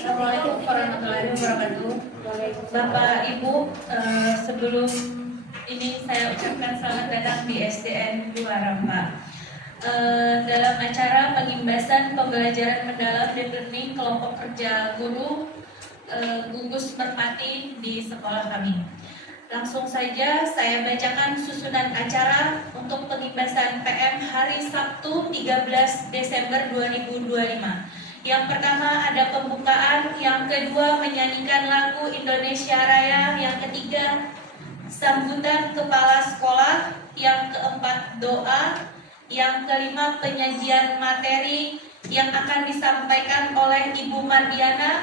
Assalamualaikum warahmatullahi wabarakatuh. Bapak Ibu, sebelum ini saya ucapkan selamat datang di SDN 2 Rampa. Dalam acara pengimbasan pembelajaran mendalam dan learning kelompok kerja guru gugus merpati di sekolah kami. Langsung saja saya bacakan susunan acara untuk pengimbasan PM hari Sabtu 13 Desember 2025. Yang pertama ada pembukaan, yang kedua menyanyikan lagu Indonesia Raya, yang ketiga sambutan kepala sekolah, yang keempat doa, yang kelima penyajian materi yang akan disampaikan oleh Ibu Mardiana,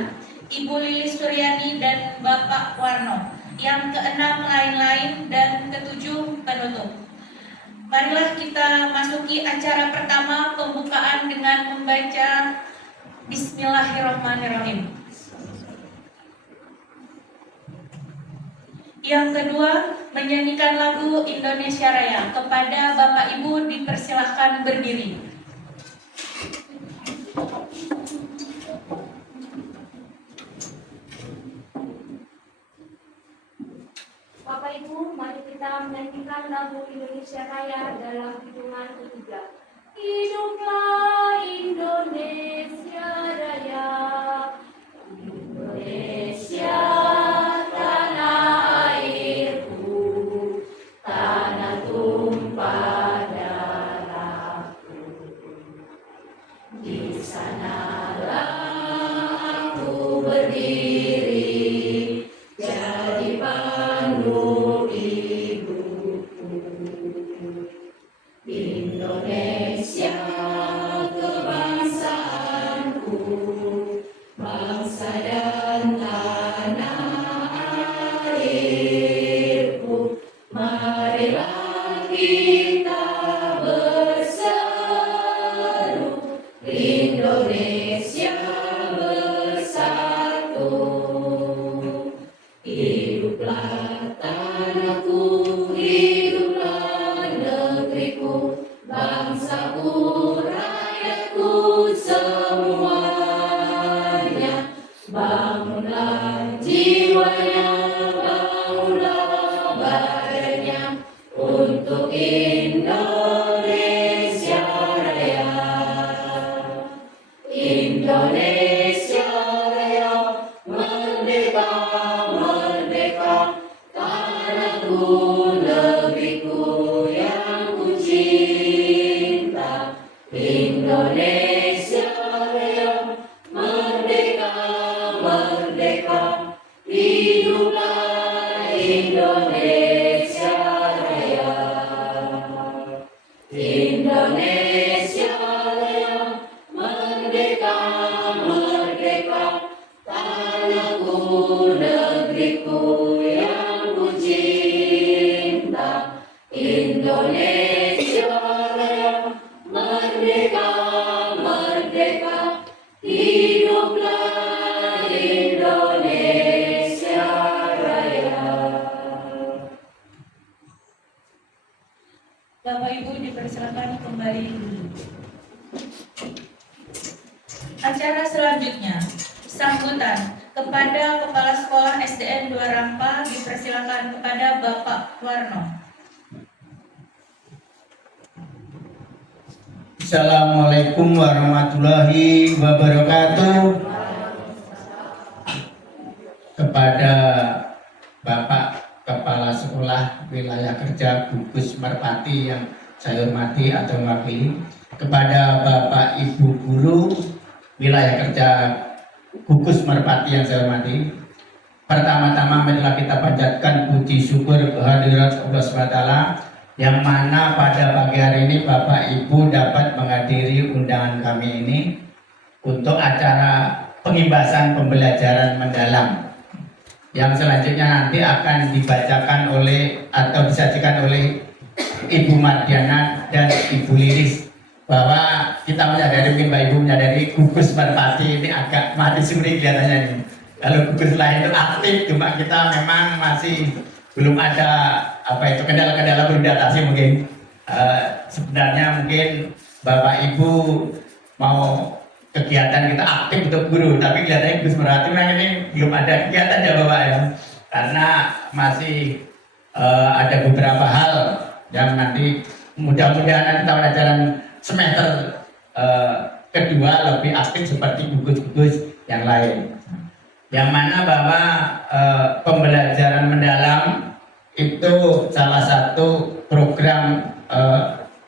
Ibu Lilis Suryani, dan Bapak Warno. Yang keenam lain-lain, dan ketujuh penutup. Marilah kita masuki acara pertama, pembukaan dengan membaca Bismillahirrahmanirrahim. Yang kedua, menyanyikan lagu Indonesia Raya. Kepada Bapak Ibu dipersilahkan berdiri. Bapak Ibu, mari kita menyanyikan lagu Indonesia Raya dalam hitungan ketiga. Hiduplah Indonesia Raya, Indonesia tanah airku, tanah tumpah darahku. Di sanalah aku berdiri, jadi pandu hidupku. Indonesia kebangsaanku, bangsa dan tanah airku. Marilah kita berseru, Indonesia bersatu. Hiduplah tanahku, hiduplah negeriku, bangsaku, rakyatku semuanya. Bangunlah jiwanya, bangunlah badannya untuk Indonesia Raya. Indonesia Raya, merdeka, merdeka, tanahku, negeriku yang ku cinta. Indonesia Raya, merdeka, merdeka, hiduplah Indonesia Raya. Indonesia Raya, merdeka, merdeka, tanahku, negeriku yang ku cinta. Indonesia Raya, merdeka, merdeka, hiduplah Indonesia Raya. Bapak Ibu dipersilakan kembali dulu. Acara selanjutnya, sambutan kepada Kepala Sekolah SDN 2 Rampa, dipersilakan kepada Bapak Warno. Assalamualaikum warahmatullahi wabarakatuh. Kepada Bapak Kepala Sekolah Wilayah Kerja Gugus Merpati yang saya hormati atau mewakili, kepada Bapak Ibu Guru Wilayah Kerja Gugus Merpati yang saya hormati, pertama-tama marilah kita panjatkan puji syukur kehadirat Allah SWT, yang mana pada pagi hari ini Bapak Ibu dapat menghadiri undangan kami ini untuk acara pengimbasan pembelajaran mendalam, yang selanjutnya nanti akan dibacakan oleh atau disajikan oleh Ibu Mardiana dan Ibu Lilis. Bahwa kita menyadari, mungkin Mbak Ibu menyadari, gugus merpati ini agak mati suri kelihatannya nih. Kalau gugus lain itu aktif, cuma kita memang masih belum ada kendala-kendala belum diatasi mungkin. Sebenarnya mungkin Bapak Ibu mau kegiatan kita aktif untuk guru, tapi kelihatannya Gus Merpati ini belum ada kegiatan ya Bapak ya, karena masih ada beberapa hal yang nanti mudah-mudahan nanti tahun ajaran semester kedua lebih aktif seperti gugus-gugus yang lain. Yang mana bahwa pembelajaran mendalam itu salah satu program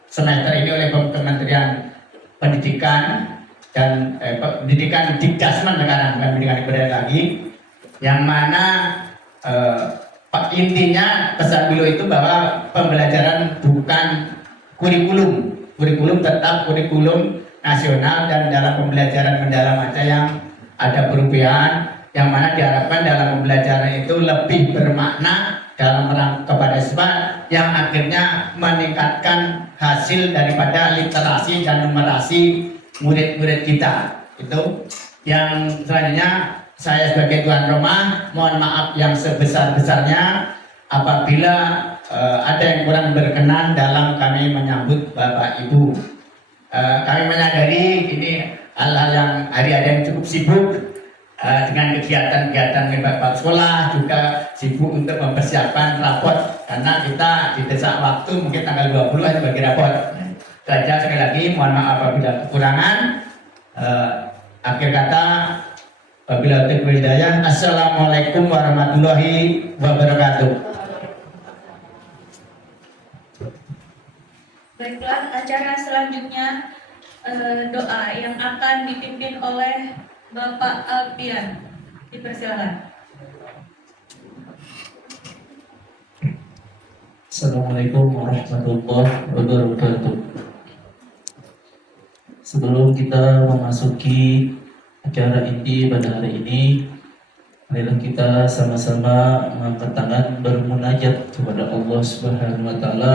semester ini oleh Kementerian Pendidikan dan pendidikan Dikdasmen sekarang, bukan pendidikan kebudayaan lagi, yang mana intinya pesan beliau itu bahwa pembelajaran bukan kurikulum tetap kurikulum nasional, dan dalam pembelajaran mendalam aja yang ada perubahan, yang mana diharapkan dalam pembelajaran itu lebih bermakna dalam rangka kepada siswa yang akhirnya meningkatkan hasil daripada literasi dan numerasi murid-murid kita. Itu yang selanjutnya, saya sebagai tuan rumah mohon maaf yang sebesar-besarnya apabila ada yang kurang berkenan dalam kami menyambut Bapak Ibu. Kami menyadari ini hal-hal yang hari-hari yang cukup sibuk dengan kegiatan-kegiatan Bapak sekolah, juga sibuk untuk mempersiapkan rapot karena kita didesak waktu mungkin tanggal 20 hanya bagi rapot. Saja sekali lagi mohon maaf apabila kekurangan. Akhir kata, wabillahi taufiq wal hidayah. Assalamualaikum warahmatullahi wabarakatuh. Baiklah, acara selanjutnya doa yang akan dipimpin oleh Bapak Alfian. Dipersilakan. Assalamualaikum warahmatullahi wabarakatuh. Sebelum kita memasuki acara inti pada hari ini, marilah kita sama-sama mengangkat tangan bermunajat kepada Allah Subhanahu wa taala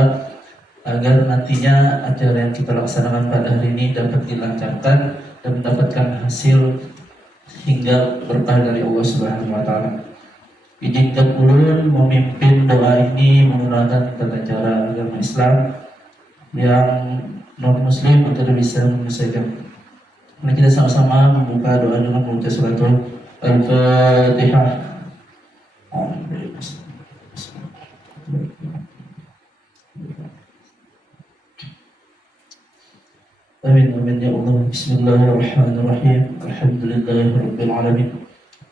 agar nantinya acara yang kita laksanakan pada hari ini dapat dilancarkan dan mendapatkan hasil hingga berkah dari Allah Subhanahu wa taala. Izinkan ulun memimpin doa ini menggunakan tata cara agama Islam yang non muslim untuk bisa menyelesaikan. Mari kita sama-sama membuka doa dengan membaca surat Al-Fatihah. Amin amin ya Allah. Bismillahirrahmanirrahim. Alhamdulillahirabbil alamin.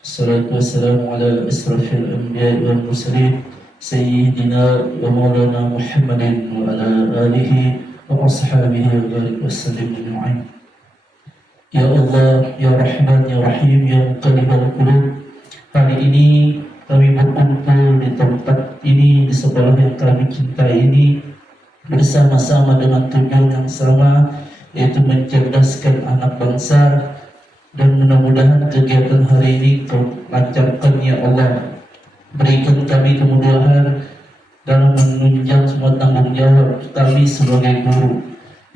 Assalatu wassalamu ala asrafil anbiya'i wal mursalin sayyidina wa maulana Muhammadin wa ala alihi wa ashabihi wa barik wasallim ajma'in. Ya Allah, ya Rahman, ya Rahim, ya Muqallibal Qulub, hari ini kami berkumpul di tempat ini, di sekolah yang kami cintai ini, bersama-sama dengan tujuan yang sama, yaitu mencerdaskan anak bangsa. Dan mudah-mudahan kegiatan hari ini Kau lancarkan ya Allah. Berikan kami kemudahan dalam menunjang semua tanggung jawab kami sebagai guru.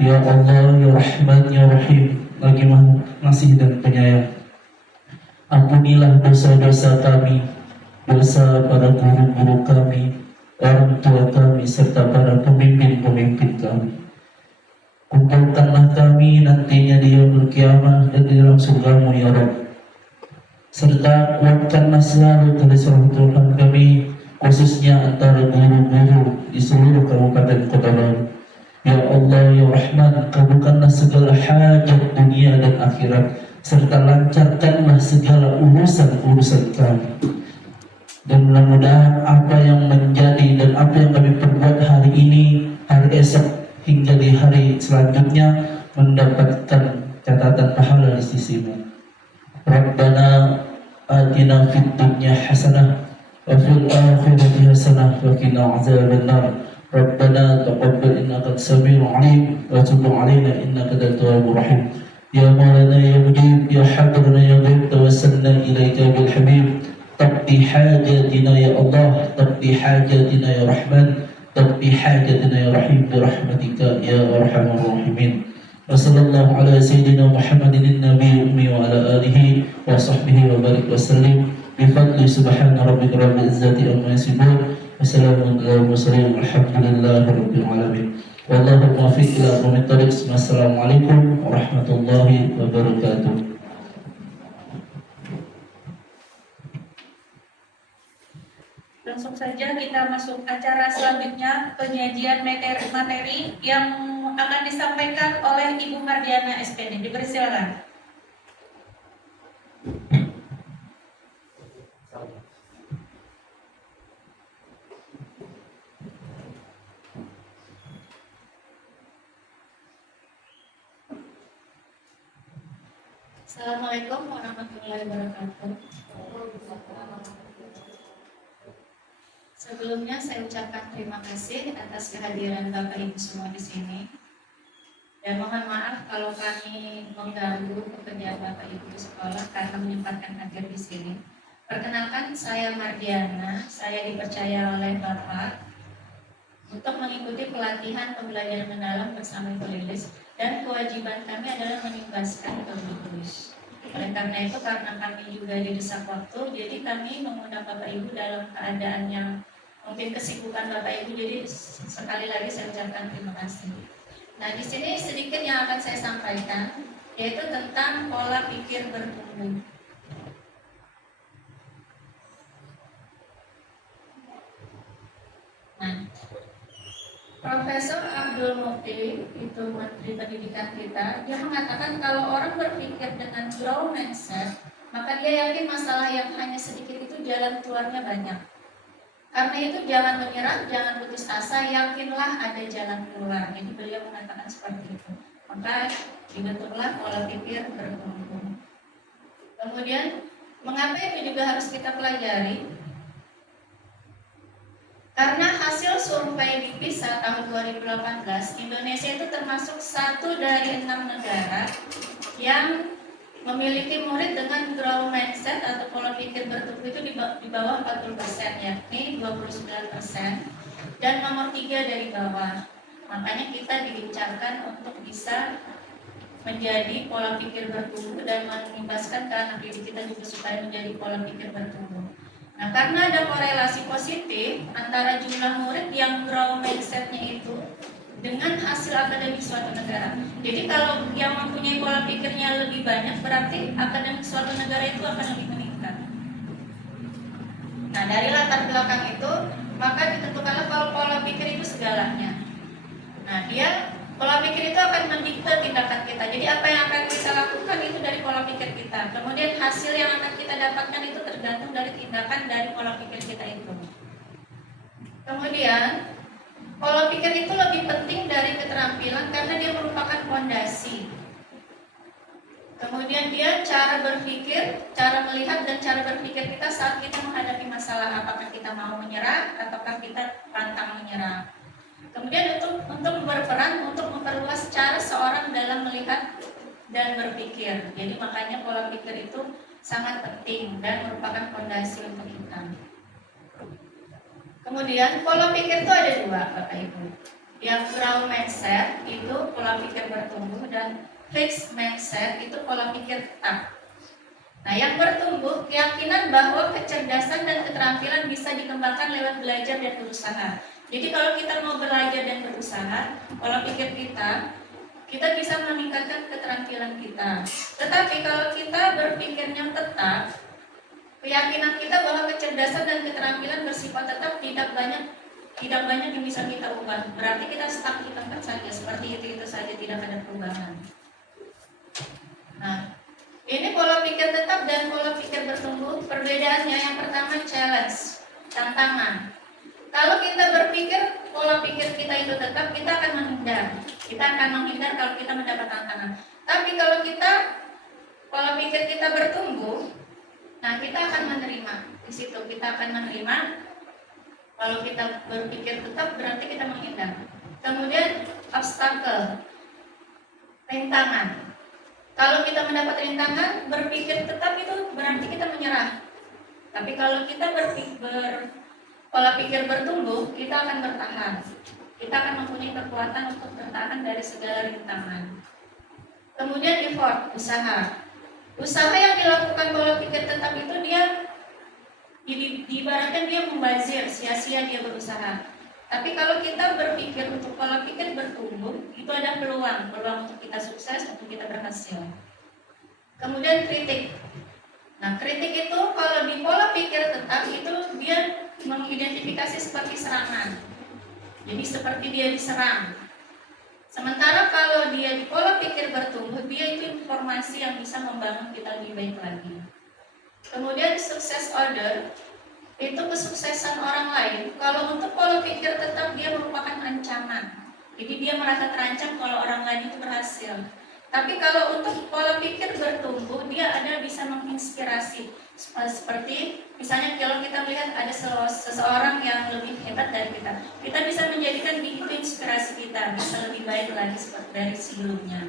Ya Allah, ya Rahman, ya Rahim, lagi Maha Ngasih dan Penyayang. Ampunilah dosa-dosa kami, dosa para guru-guru kami, orang tua kami, serta para pemimpin-pemimpin kami. Kumpulkanlah kami nantinya di yaumul kiamah dan di dalam surga-Mu ya Rabb. Serta kuatkanlah selalu keselamatan kami, khususnya antara guru-guru di seluruh kabupaten kota Baru. Ya Allah, ya Rahman, kabulkanlah segala hajat dunia dan akhirat, serta lancarkanlah segala urusan-urusan kami. Dan mudah-mudahan apa yang menjadi dan apa yang kami perbuat hari ini, hari esok, hingga di hari selanjutnya mendapatkan catatan pahala di sisi-Mu. Rabbana atina fid dunya hasanah wa fil akhirati hasanah wa qina azabannar. Rabbana taqabbal innaka as-sami'ul 'alim wa tub 'alaina innaka antat tawwabur rahim. Ya Maulana ya Mujib ya Hadrana ya Ghaib, tawassalna ilaika bil habib. Taqdi hajatina ya Allah, taqdi hajatina ya Rahman, تقضي حاجتنا يا رحيم برحمتك يا أرحم الراحمين. وصلى الله على سيدنا محمد النبي الأمي وعلى آله وصحبه وبارك وسلم بفضل سبحان ربك رب العزة عما يصفون وسلام على المرسلين والحمد لله رب العالمين. Wallahu muwaffiq ila aqwamit thoriq. Wassalamualaikum warahmatullahi wabarakatuh. Langsung saja kita masuk acara selanjutnya, penyajian materi yang akan disampaikan oleh Ibu Mardiana SPD. Dipersilakan. Assalamualaikum warahmatullahi wabarakatuh. Sebelumnya saya ucapkan terima kasih atas kehadiran Bapak Ibu semua di sini. Dan mohon maaf kalau kami mengganggu pekerjaan Bapak Ibu di sekolah karena menyempatkan hadir di sini. Perkenalkan, saya Mardiana. Saya dipercaya oleh Bapak untuk mengikuti pelatihan pembelajaran mendalam bersama Ibu Lilis, dan kewajiban kami adalah menyumbaskan ke Gugus. Oleh karena itu, karena kami juga didesak waktu, jadi kami mengundang Bapak Ibu dalam keadaan yang mungkin kesibukan Bapak Ibu. Jadi sekali lagi saya ucapkan terima kasih. Nah, di sini sedikit yang akan saya sampaikan, yaitu tentang pola pikir bertumbuh. Nah, Profesor Abdul Mukti, itu Menteri Pendidikan kita, dia mengatakan kalau orang berpikir dengan growth mindset, maka dia yakin masalah yang hanya sedikit itu jalan keluarnya banyak. Karena itu jangan menyerah, jangan putus asa, yakinlah ada jalan keluar. Jadi beliau mengatakan seperti itu. Maka dibentuklah pola pikir bertumbuh. Kemudian, mengapa ini juga harus kita pelajari? Karena hasil survei di PISA tahun 2018, Indonesia itu termasuk satu dari 6 negara yang memiliki murid dengan growth mindset atau pola pikir bertumbuh itu di bawah 40%, yakni 29%, dan nomor 3 dari bawah. Makanya kita digencarkan untuk bisa menjadi pola pikir bertumbuh dan mengimbaskan ke anak didik kita juga supaya menjadi pola pikir bertumbuh. Nah, karena ada korelasi positif antara jumlah murid yang growth mindset-nya itu dengan hasil akademik suatu negara. Jadi kalau yang mempunyai pola pikirnya lebih banyak, berarti akademik suatu negara itu akan lebih meningkat. Nah, dari latar belakang itu, maka ditentukanlah kalau pola pikir itu segalanya. Nah, pola pikir itu akan mendikte tindakan kita. Jadi apa yang akan kita lakukan itu dari pola pikir kita. Kemudian hasil yang akan kita dapatkan itu tergantung dari tindakan dari pola pikir kita itu. Kemudian pola pikir itu lebih penting dari keterampilan karena dia merupakan fondasi. Kemudian dia cara berpikir, cara melihat dan cara berpikir kita saat kita menghadapi masalah. Apakah kita mau menyerah ataukah kita pantang menyerah. Kemudian untuk berperan untuk memperluas cara seorang dalam melihat dan berpikir. Jadi makanya pola pikir itu sangat penting dan merupakan fondasi untuk kita. Kemudian pola pikir itu ada 2, Bapak Ibu. Yang growth mindset itu pola pikir bertumbuh, dan fixed mindset itu pola pikir tetap. Nah, yang bertumbuh keyakinan bahwa kecerdasan dan keterampilan bisa dikembangkan lewat belajar dan berusaha. Jadi kalau kita mau belajar dan berusaha, pola pikir kita bisa meningkatkan keterampilan kita. Tetapi kalau kita berpikirnya tetap, keyakinan kita bahwa kecerdasan dan keterampilan bersifat tetap tidak banyak yang bisa kita ubah. Berarti kita stuck di tempat saja, seperti itu saja, tidak ada perubahan. Nah, ini pola pikir tetap dan pola pikir bertumbuh. Perbedaannya yang pertama challenge, tantangan. Kalau kita berpikir pola pikir kita itu tetap, kita akan menghindar. Kita akan menghindar kalau kita mendapat tantangan. Tapi kalau pola pikir kita bertumbuh, nah kita akan menerima. Di situ kita akan menerima. Kalau kita berpikir tetap, berarti kita menghindar. Kemudian obstacle, rintangan. Kalau kita mendapat rintangan, berpikir tetap itu berarti kita menyerah. Tapi kalau kita pola pikir bertumbuh, kita akan bertahan. Kita akan mempunyai kekuatan untuk bertahan dari segala rintangan. Kemudian effort, usaha. Usaha yang dilakukan pola pikir tetap itu dia diibaratkan dia membazir, sia-sia dia berusaha. Tapi kalau kita berpikir untuk pola pikir bertumbuh, itu ada peluang untuk kita sukses, untuk kita berhasil. Kemudian kritik. Nah, kritik itu kalau di pola pikir tetap itu dia mengidentifikasi seperti serangan. Jadi seperti dia diserang. Sementara kalau dia di pola pikir bertumbuh, dia itu informasi yang bisa membangun kita lebih baik lagi. Kemudian success order, itu kesuksesan orang lain. Kalau untuk pola pikir tetap dia merupakan ancaman. Jadi dia merasa terancam kalau orang lain itu berhasil. Tapi kalau untuk pola pikir bertumbuh, dia ada bisa menginspirasi. Seperti misalnya kalau kita melihat ada seseorang yang lebih hebat dari kita bisa menjadikan itu inspirasi kita, bisa lebih baik lagi seperti dari sebelumnya.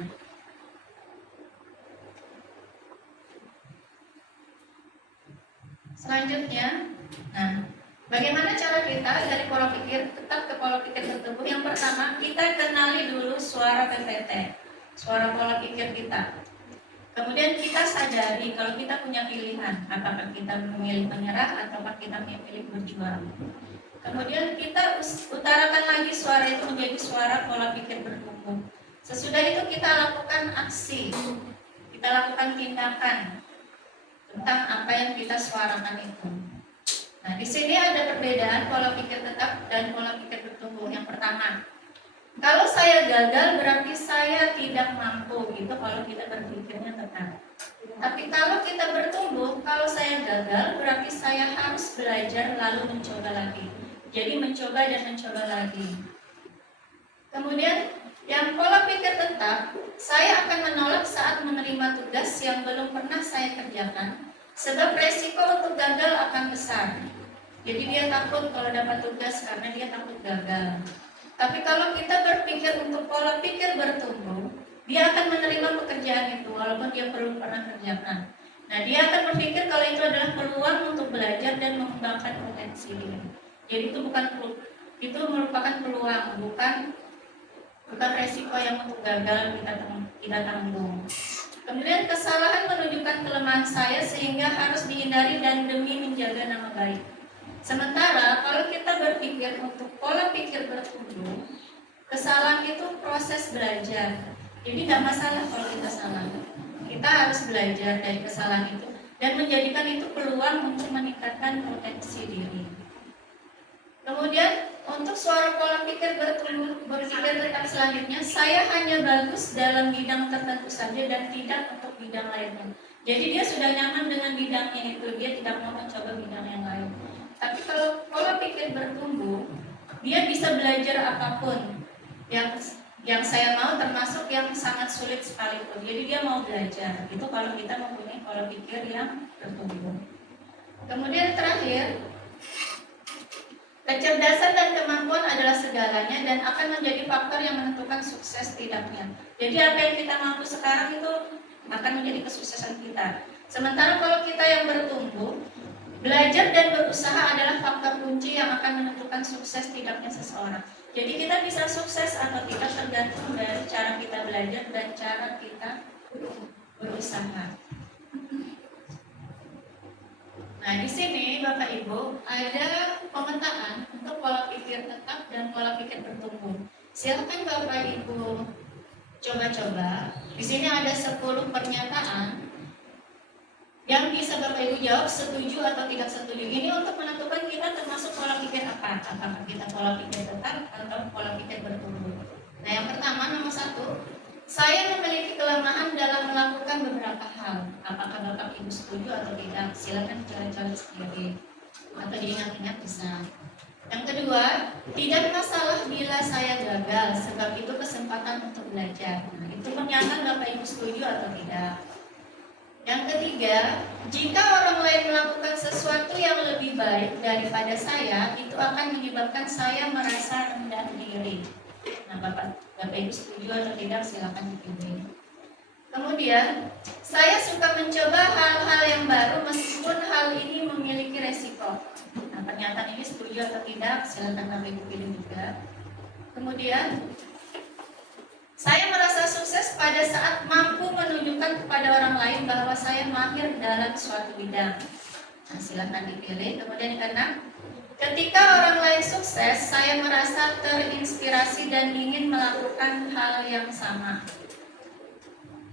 Selanjutnya, nah, bagaimana cara kita dari pola pikir tetap ke pola pikir bertumbuh? Yang pertama, kita kenali dulu suara PPT, suara pola pikir kita. Kemudian kita sadari kalau kita punya pilihan, apakah kita memilih menyerah atau kita memilih berjuang. Kemudian kita utarakan lagi suara itu menjadi suara pola pikir bertumbuh. Sesudah itu kita lakukan aksi, kita lakukan tindakan tentang apa yang kita suarakan itu. Nah, di sini ada perbedaan pola pikir tetap dan pola pikir bertumbuh. Yang pertama, kalau saya gagal berarti saya tidak mampu, gitu kalau kita berpikirnya tetap. Tapi kalau kita bertumbuh, kalau saya gagal berarti saya harus belajar lalu mencoba lagi. Jadi mencoba dan mencoba lagi. Kemudian yang pola pikir tetap, saya akan menolak saat menerima tugas yang belum pernah saya kerjakan, sebab resiko untuk gagal akan besar. Jadi dia takut kalau dapat tugas karena dia takut gagal. Tapi kalau kita berpikir untuk pola pikir bertumbuh, dia akan menerima pekerjaan itu walaupun dia belum pernah kerjakan. Nah, dia akan berpikir kalau itu adalah peluang untuk belajar dan mengembangkan potensi diri. Jadi itu merupakan peluang, bukan resiko yang untuk gagal kita tanggung. Kemudian kesalahan menunjukkan kelemahan saya sehingga harus dihindari dan demi menjaga nama baik. Sementara kalau kita berpikir untuk pola pikir bertumbuh, kesalahan itu proses belajar. Jadi tidak masalah kalau kita salah. Kita harus belajar dari kesalahan itu dan menjadikan itu peluang untuk meningkatkan potensi diri. Kemudian untuk suara pola pikir berpikir tetap selanjutnya, saya hanya bagus dalam bidang tertentu saja dan tidak untuk bidang lainnya. Jadi dia sudah nyaman dengan bidangnya itu, dia tidak mau mencoba bidang yang lain. Tapi kalau pola pikir bertumbuh, dia bisa belajar apapun yang saya mau, termasuk yang sangat sulit sekalipun. Jadi dia mau belajar. Itu kalau kita mempunyai pola pikir yang bertumbuh. Kemudian terakhir, kecerdasan dan kemampuan adalah segalanya dan akan menjadi faktor yang menentukan sukses tidaknya. Jadi apa yang kita mampu sekarang itu akan menjadi kesuksesan kita. Sementara kalau kita yang bertumbuh, belajar dan berusaha adalah faktor kunci yang akan menentukan sukses tidaknya seseorang. Jadi kita bisa sukses atau tidak tergantung dari cara kita belajar dan cara kita berusaha. Nah, di sini Bapak Ibu ada pemetaan untuk pola pikir tetap dan pola pikir bertumbuh. Silakan Bapak Ibu coba-coba. Di sini ada 10 pernyataan yang bisa Bapak Ibu jawab setuju atau tidak setuju. Ini untuk menentukan kita termasuk pola pikir apa. Apakah kita pola pikir tetap atau pola pikir bertumbuh. Nah, yang pertama nomor 1, saya memiliki kelemahan dalam melakukan beberapa hal. Apakah Bapak Ibu setuju atau tidak? Silakan coba-coba sendiri atau diingat-ingat bisa. Yang kedua, tidak masalah bila saya gagal, sebab itu kesempatan untuk belajar. Nah, itu pernyataan Bapak Ibu setuju atau tidak? Yang ketiga, jika orang lain melakukan sesuatu yang lebih baik daripada saya, itu akan menyebabkan saya merasa rendah diri. Nah, Bapak Ibu setuju atau tidak? Silakan dipilih. Kemudian, saya suka mencoba hal-hal yang baru meskipun hal ini memiliki resiko. Nah, pernyataan ini setuju atau tidak? Silakan Bapak Ibu pilih juga. Kemudian, saya merasa sukses pada saat mampu menunjukkan kepada orang lain bahwa saya mahir dalam suatu bidang. Nah, silakan dipilih. Kemudian yang keenam, Ketika orang lain sukses, saya merasa terinspirasi dan ingin melakukan hal yang sama.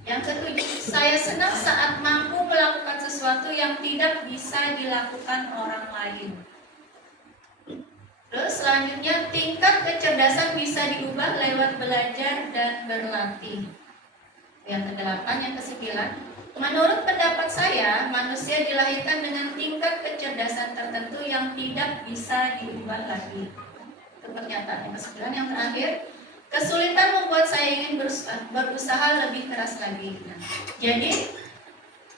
Yang ketujuh, saya senang saat mampu melakukan sesuatu yang tidak bisa dilakukan orang lain. Terus selanjutnya, tingkat kecerdasan bisa diubah lewat belajar dan berlatih. Yang kedelapan, yang kesembilan, menurut pendapat saya, manusia dilahirkan dengan tingkat kecerdasan tertentu yang tidak bisa diubah lagi. Itu pernyataan yang kesembilan. Yang terakhir, kesulitan membuat saya ingin berusaha lebih keras lagi. Nah, jadi,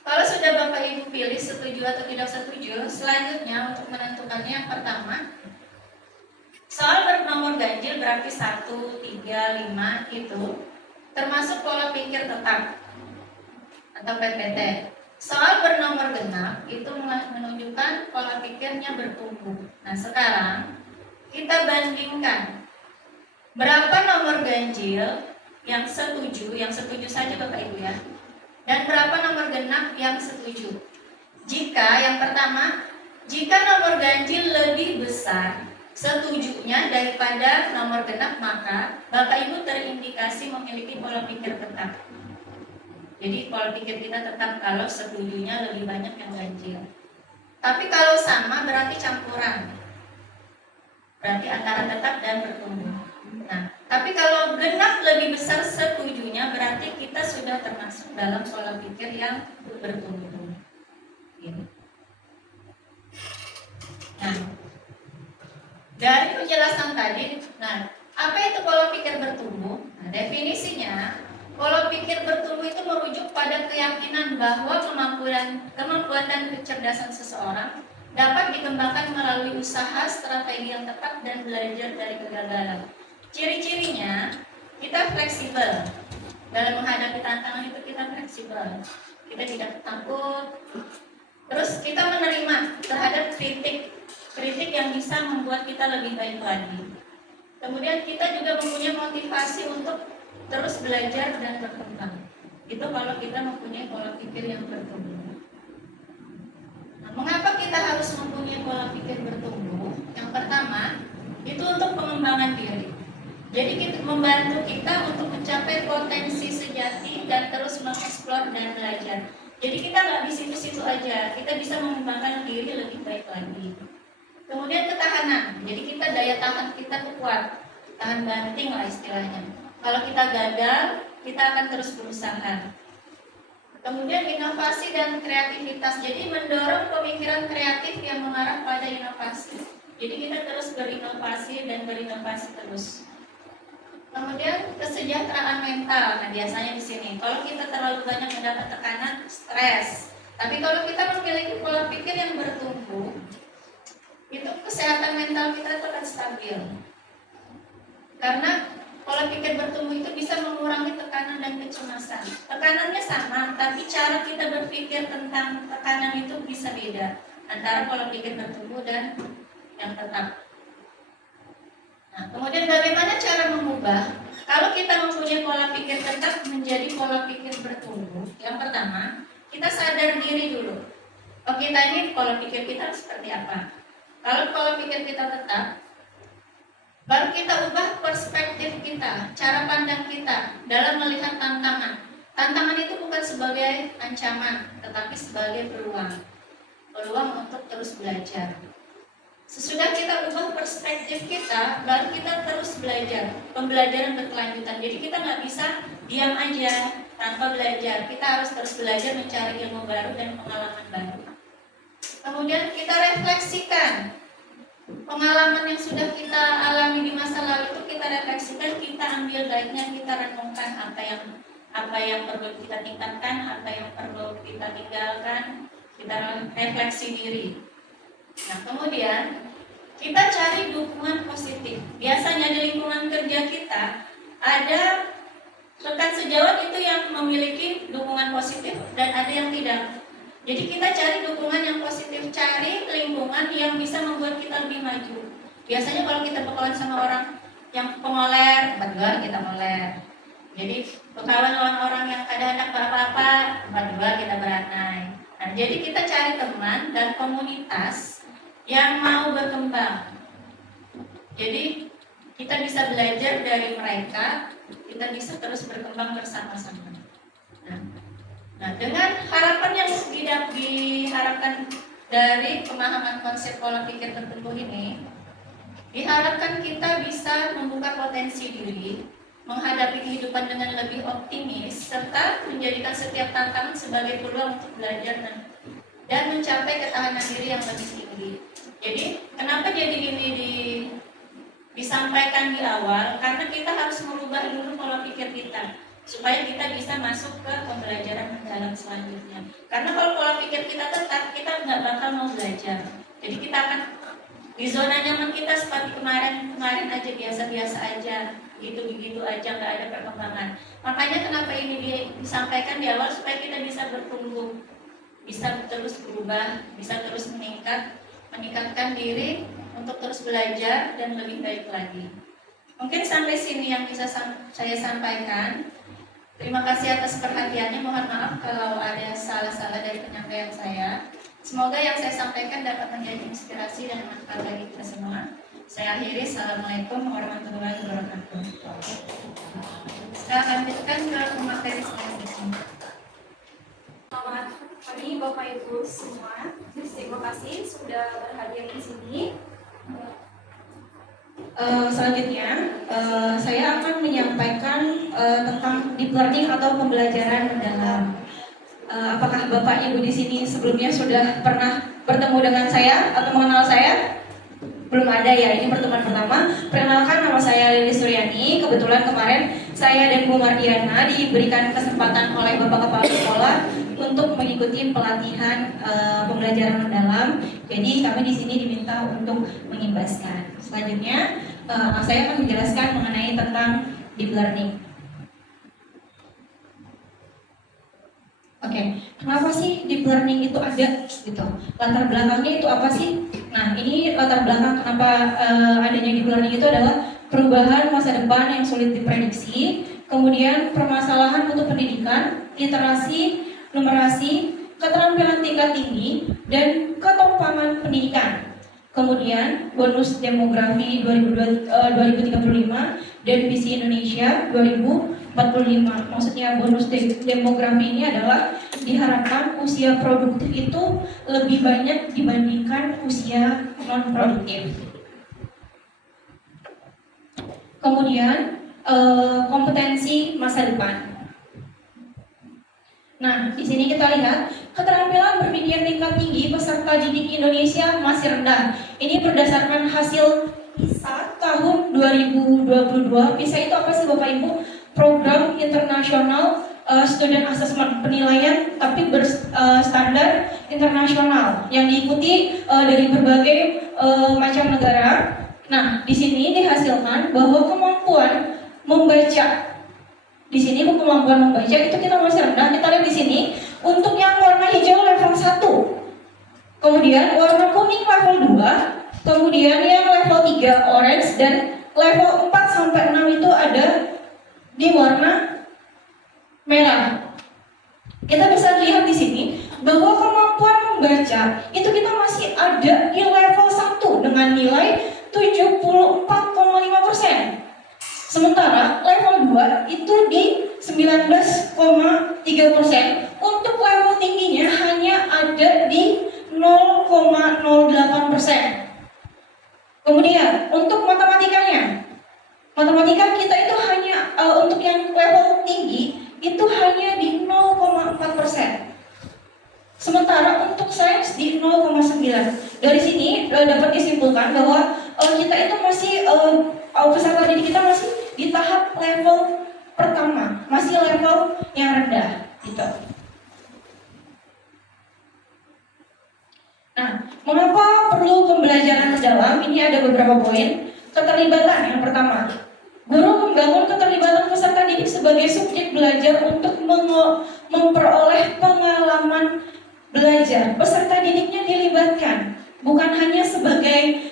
kalau sudah Bapak Ibu pilih setuju atau tidak setuju, selanjutnya untuk menentukannya yang pertama, soal bernomor ganjil berarti 1, 3, 5 itu termasuk pola pikir tetap atau PPT. Soal bernomor genap itu menunjukkan pola pikirnya bertumbuh. Nah, sekarang kita bandingkan berapa nomor ganjil yang setuju saja Bapak Ibu ya, dan berapa nomor genap yang setuju. Jika yang pertama, jika nomor ganjil lebih besar setujunya daripada nomor genap, maka Bapak Ibu terindikasi memiliki pola pikir tetap. Jadi pola pikir kita tetap kalau setujunya lebih banyak yang ganjil. Tapi kalau sama berarti campuran. Berarti antara tetap dan bertumbuh. Nah, tapi kalau genap lebih besar setujunya berarti kita sudah termasuk dalam pola pikir yang bertumbuh. Gitu. Nah, dari penjelasan tadi, apa itu pola pikir bertumbuh? Nah, definisinya, pola pikir bertumbuh itu merujuk pada keyakinan bahwa kemampuan dan kecerdasan seseorang dapat dikembangkan melalui usaha, strategi yang tepat, dan belajar dari kegagalan. Ciri-cirinya, kita fleksibel. Dalam menghadapi tantangan itu kita fleksibel. Kita tidak takut. Terus kita menerima terhadap kritik yang bisa membuat kita lebih baik lagi. Kemudian kita juga mempunyai motivasi untuk terus belajar dan berkembang. Itu kalau kita mempunyai pola pikir yang bertumbuh. Nah, mengapa kita harus mempunyai pola pikir bertumbuh? Yang pertama, itu untuk pengembangan diri. Jadi kita membantu kita untuk mencapai potensi sejati dan terus mengeksplor dan belajar. Jadi kita nggak di situ-situ aja, kita bisa mengembangkan diri lebih baik lagi. Kemudian ketahanan, jadi kita daya tahan kita kuat, tahan banting lah istilahnya. Kalau kita gagal, kita akan terus berusaha. Kemudian inovasi dan kreativitas, jadi mendorong pemikiran kreatif yang mengarah pada inovasi. Jadi kita terus berinovasi dan berinovasi terus. Kemudian kesejahteraan mental, nah biasanya di sini. Kalau kita terlalu banyak mendapat tekanan, stres. Tapi kalau kita memiliki pola pikir yang bertumbuh, itu kesehatan mental kita itu akan stabil. Karena pola pikir bertumbuh itu bisa mengurangi tekanan dan kecemasan. Tekanannya sama, tapi cara kita berpikir tentang tekanan itu bisa beda antara pola pikir bertumbuh dan yang tetap. Nah, kemudian bagaimana cara mengubah? Kalau kita mempunyai pola pikir tetap menjadi pola pikir bertumbuh, yang pertama, kita sadar diri dulu. Oh, kita ini pola pikir kita seperti apa? Kalau pola pikir kita tetap, baru kita ubah perspektif kita, cara pandang kita dalam melihat tantangan. Tantangan itu bukan sebagai ancaman, tetapi sebagai peluang. Peluang untuk terus belajar. Sesudah kita ubah perspektif kita, baru kita terus belajar. Pembelajaran berkelanjutan. Jadi kita nggak bisa diam aja tanpa belajar. Kita harus terus belajar mencari ilmu baru dan pengalaman baru. Kemudian kita refleksikan pengalaman yang sudah kita alami di masa lalu itu kita refleksikan, kita ambil baiknya, kita renungkan apa yang perlu kita tingkatkan, apa yang perlu kita tinggalkan, kita refleksi diri. Nah, kemudian kita cari dukungan positif. Biasanya di lingkungan kerja kita ada rekan sejawat itu yang memiliki dukungan positif dan ada yang tidak. Jadi kita cari dukungan yang positif, cari lingkungan yang bisa membuat kita lebih maju. Biasanya kalau kita berkawan sama orang yang pengoler, berdua kita moler. Jadi berkawan dengan orang yang kadang-kadang apa-apa, berdua kita beranai. Nah, jadi kita cari teman dan komunitas yang mau berkembang. Jadi kita bisa belajar dari mereka, kita bisa terus berkembang bersama-sama. Nah, dengan harapan yang diharapkan dari pemahaman konsep pola pikir tertentu ini, diharapkan kita bisa membuka potensi diri, menghadapi kehidupan dengan lebih optimis, serta menjadikan setiap tantangan sebagai peluang untuk belajar dan mencapai ketahanan diri yang lebih tinggi. Jadi, kenapa jadi ini disampaikan di awal? Karena kita harus merubah dulu pola pikir kita, supaya kita bisa masuk ke pembelajaran mendalam selanjutnya. Karena kalau pola pikir kita tetap, kita nggak bakal mau belajar. Jadi kita akan di zona nyaman kita seperti kemarin aja, biasa-biasa aja, gitu aja, nggak ada perkembangan. Makanya kenapa ini disampaikan di awal, supaya kita bisa bertumbuh, bisa terus berubah, bisa terus meningkatkan diri untuk terus belajar dan lebih baik lagi. Mungkin sampai sini yang bisa saya sampaikan. Terima kasih atas perhatiannya. Mohon maaf kalau ada salah-salah dari penyampaian saya. Semoga yang saya sampaikan dapat menjadi inspirasi dan manfaat bagi kita semua. Saya akhiri. Assalamualaikum warahmatullahi wabarakatuh. Saya lanjutkan ke materi selanjutnya. Selamat pagi Bapak Ibu semua. Terima kasih sudah berhadir di sini. Selanjutnya saya akan menyampaikan tentang deep learning atau pembelajaran mendalam. Apakah Bapak Ibu di sini sebelumnya sudah pernah bertemu dengan saya atau mengenal saya? Belum ada ya, ini pertemuan pertama. Perkenalkan, nama saya Lili Suryani. Kebetulan kemarin saya dan Bu Mardiana diberikan kesempatan oleh Bapak Kepala Sekolah untuk mengikuti pelatihan pembelajaran mendalam. Jadi kami di sini diminta untuk mengimbaskan. Selanjutnya, saya akan menjelaskan mengenai tentang deep learning. Oke, kenapa sih deep learning itu ada gitu? Latar belakangnya itu apa sih? Nah, ini latar belakang kenapa adanya deep learning itu adalah perubahan masa depan yang sulit diprediksi, kemudian permasalahan untuk pendidikan, literasi, numerasi, keterampilan tingkat tinggi, dan ketimpangan pendidikan. Kemudian bonus demografi 2035 dan visi Indonesia 2045. Maksudnya bonus demografi ini adalah diharapkan usia produktif itu lebih banyak dibandingkan usia non produktif. Kemudian kompetensi masa depan. Nah, di sini kita lihat keterampilan berpikir tingkat tinggi peserta didik Indonesia masih rendah. Ini berdasarkan hasil PISA tahun 2022. PISA itu apa sih Bapak Ibu? Program Internasional Student Assessment, penilaian tapi berstandar internasional yang diikuti dari berbagai macam negara. Nah, di sini dihasilkan bahwa kemampuan membaca, di sini kemampuan membaca itu kita masih rendah. Kita lihat di sini untuk yang warna hijau level 1, kemudian warna kuning level 2, kemudian yang level 3 orange, dan level 4 sampai 6 itu ada di warna merah. Kita bisa lihat di sini bahwa kemampuan membaca itu kita masih ada di level 1 dengan nilai 74,5%. Sementara level 2 itu di 19,3%. Untuk level tingginya hanya ada di 0,08%. Kemudian untuk matematikanya, matematika kita itu hanya untuk yang level tinggi itu hanya di 0,4%. Sementara untuk sains di 0,9. Dari sini dapat disimpulkan bahwa kita itu masih peserta didik kita masih di tahap level pertama, masih level yang rendah gitu. Nah, mengapa perlu pembelajaran mendalam? Ini ada beberapa poin. Keterlibatan yang pertama. Guru membangun keterlibatan peserta didik sebagai subjek belajar untuk memperoleh pengalaman belajar. Peserta didiknya dilibatkan, bukan hanya sebagai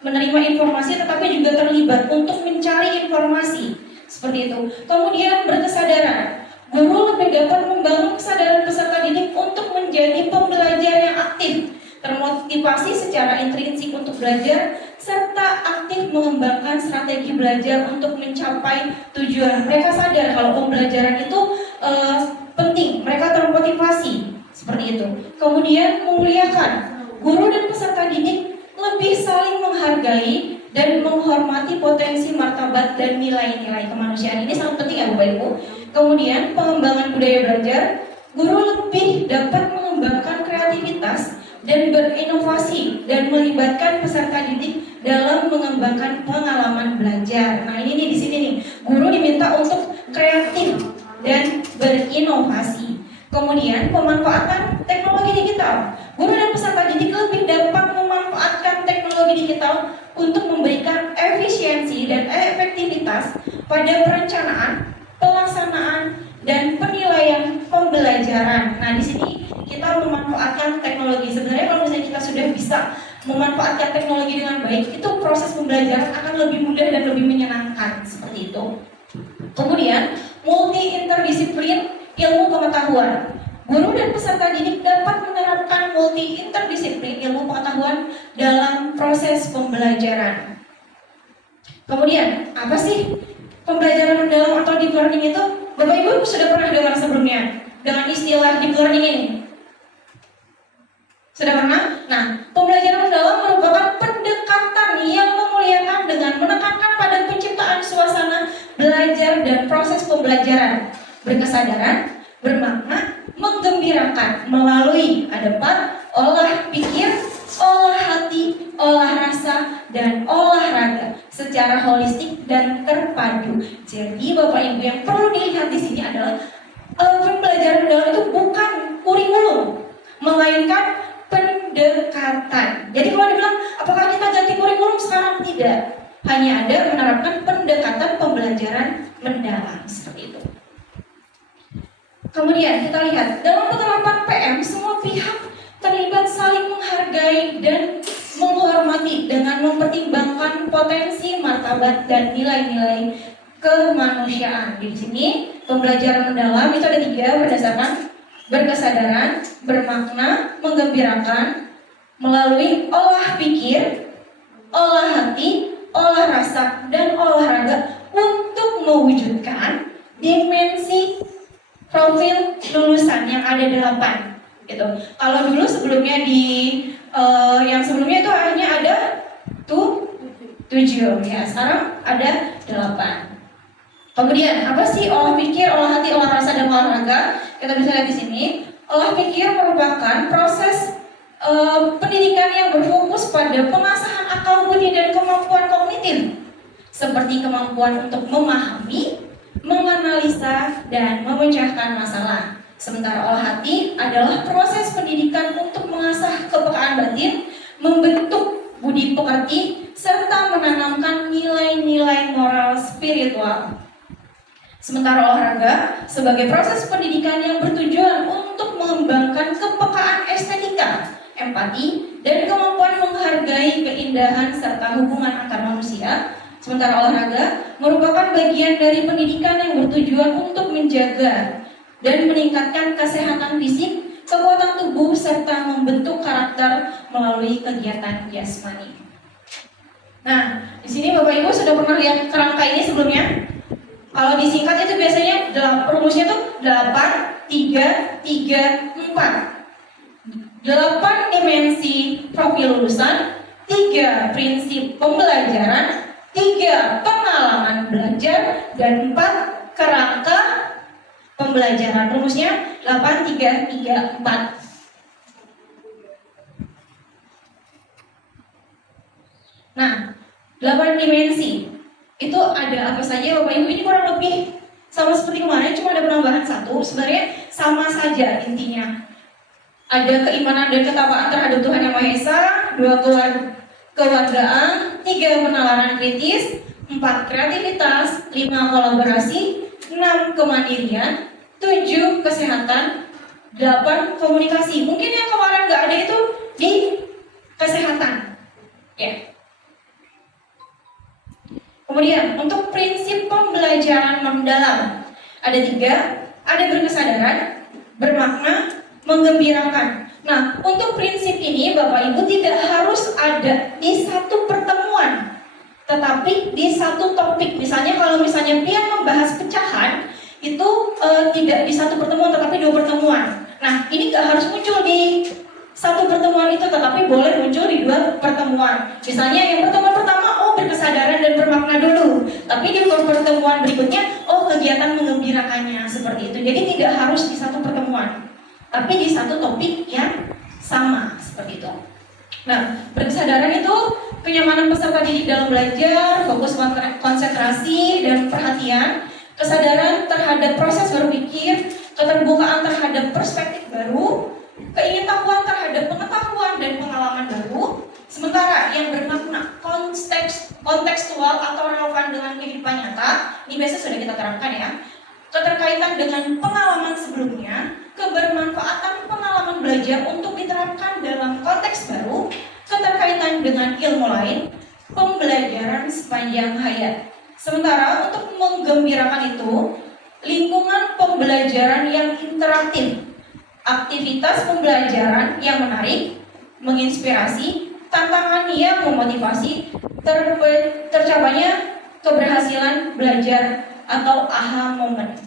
menerima informasi, tetapi juga terlibat untuk mencari informasi. Seperti itu. Kemudian berkesadaran. Guru lebih dapat membangun kesadaran peserta didik untuk menjadi pembelajar yang aktif, termotivasi termotivasi secara intrinsik untuk belajar, serta aktif mengembangkan strategi belajar untuk mencapai tujuan. Mereka sadar kalau pembelajaran itu penting, mereka termotivasi seperti itu. Kemudian memuliakan guru dan peserta didik, lebih saling menghargai dan menghormati potensi martabat dan nilai-nilai kemanusiaan. Ini sangat penting ya Bapak Ibu. Kemudian pengembangan budaya belajar, guru lebih dapat mengembangkan kreativitas dan berinovasi dan melibatkan peserta didik dalam mengembangkan pengalaman belajar. Nah ini nih di sini nih, guru diminta untuk kreatif dan berinovasi. Kemudian pemanfaatan teknologi digital, guru dan peserta didik lebih dapat memanfaatkan teknologi digital untuk memberikan efisiensi dan efektivitas pada perencanaan, pelaksanaan, dan penilaian pembelajaran. Nah, di sini kita memanfaatkan teknologi. Sebenarnya kalau misalnya kita sudah bisa memanfaatkan teknologi dengan baik, itu proses pembelajaran akan lebih mudah dan lebih menyenangkan seperti itu. Kemudian, multi interdisiplin ilmu pengetahuan. Guru dan peserta didik dapat menerapkan multi interdisiplin ilmu pengetahuan dalam proses pembelajaran. Kemudian, apa sih pembelajaran mendalam atau deep learning itu? Bapak Ibu sudah pernah dengar sebelumnya dengan istilah deep learning ini? Sudah pernah? Nah, pembelajaran mendalam merupakan pendekatan yang memuliakan dengan menekankan pada penciptaan suasana belajar dan proses pembelajaran berkesadaran, bermakna, menggembirakan melalui ada 4, olah pikir, olah hati, olah rasa, dan olahraga secara holistik dan terpadu. Jadi Bapak Ibu yang perlu dilihat di sini adalah pembelajaran mendalam itu bukan kurikulum, melainkan pendekatan. Jadi kalau dibilang apakah kita ganti kurikulum sekarang? Tidak, hanya ada menerapkan pendekatan pembelajaran mendalam seperti itu. Kemudian kita lihat dalam penerapan PM semua pihak terlibat saling menghargai dan menghormati dengan mempertimbangkan potensi, martabat, dan nilai-nilai kemanusiaan. Di sini pembelajaran mendalam itu ada 3 berdasarkan berkesadaran, bermakna, menggembirakan melalui olah pikir, olah hati, olah rasa, dan olahraga untuk mewujudkan dimensi profil lulusan yang ada 8 gitu. Kalau dulu sebelumnya di yang sebelumnya itu hanya ada 7 ya, sekarang ada 8. Kemudian apa sih olah pikir, olah hati, olah rasa, dan olahraga? Kita bisa lihat di sini. Olah pikir merupakan proses pendidikan yang berfokus pada pengasahan akal budi dan kemampuan kognitif, seperti kemampuan untuk memahami, menganalisa, dan memecahkan masalah. Sementara olah hati adalah proses pendidikan untuk mengasah kepekaan batin, membentuk budi pekerti, serta menanamkan nilai-nilai moral spiritual. Sementara olahraga sebagai proses pendidikan yang bertujuan untuk mengembangkan kepekaan estetika, empati, dan kemampuan menghargai keindahan serta hubungan antar manusia. Sementara olahraga merupakan bagian dari pendidikan yang bertujuan untuk menjaga dan meningkatkan kesehatan fisik, kekuatan tubuh, serta membentuk karakter melalui kegiatan jasmani. Nah, di sini Bapak Ibu sudah pernah lihat kerangka ini sebelumnya? Kalau disingkat itu biasanya rumusnya tuh 8, 3, 3, 4. 8 dimensi profil lulusan, 3 prinsip pembelajaran, 3 pengalaman belajar, dan 4 kerangka pembelajaran. Rumusnya 8, 3, 3, 4. Nah, 8 dimensi itu ada apa saja Bapak Ibu? Ini kurang lebih sama seperti kemarin, cuma ada penambahan 1. Sebenarnya sama saja intinya. Ada keimanan dan ketakwaan terhadap Tuhan Yang Maha Esa, 2 kewargaan, 3 penalaran kritis, 4 kreativitas, 5 kolaborasi, 6 kemandirian, 7 kesehatan, 8 komunikasi. Mungkin yang kemarin nggak ada itu di kesehatan, ya. Kemudian untuk prinsip pembelajaran mendalam ada 3, ada berkesadaran, bermakna, menggembirakan. Nah, untuk prinsip ini Bapak Ibu tidak harus ada di satu pertemuan, tetapi di satu topik. Misalnya kalau misalnya pian membahas pecahan, itu tidak di satu pertemuan tetapi 2 pertemuan. Nah, ini gak harus muncul di satu pertemuan itu, tetapi boleh muncul di 2 pertemuan. Misalnya yang pertemuan pertama, berkesadaran dan bermakna dulu, tapi di pertemuan berikutnya, kegiatan menggembirakannya, seperti itu. Jadi tidak harus di satu pertemuan, tapi di satu topik yang sama, seperti itu. Nah, berkesadaran itu kenyamanan peserta didik dalam belajar, fokus konsentrasi dan perhatian, kesadaran terhadap proses berpikir, keterbukaan terhadap perspektif baru, keingintahuan terhadap pengetahuan dan pengalaman baru. Sementara yang bermakna kontekstual atau relevan dengan kehidupan nyata, ini biasa sudah kita terapkan ya. Keterkaitan dengan pengalaman sebelumnya, kebermanfaatan pengalaman belajar untuk diterapkan dalam konteks baru, keterkaitan dengan ilmu lain, pembelajaran sepanjang hayat. Sementara untuk menggembirakan itu, lingkungan pembelajaran yang interaktif, aktivitas pembelajaran yang menarik, menginspirasi, tantangan yang memotivasi, tercapainya keberhasilan belajar atau aha moment.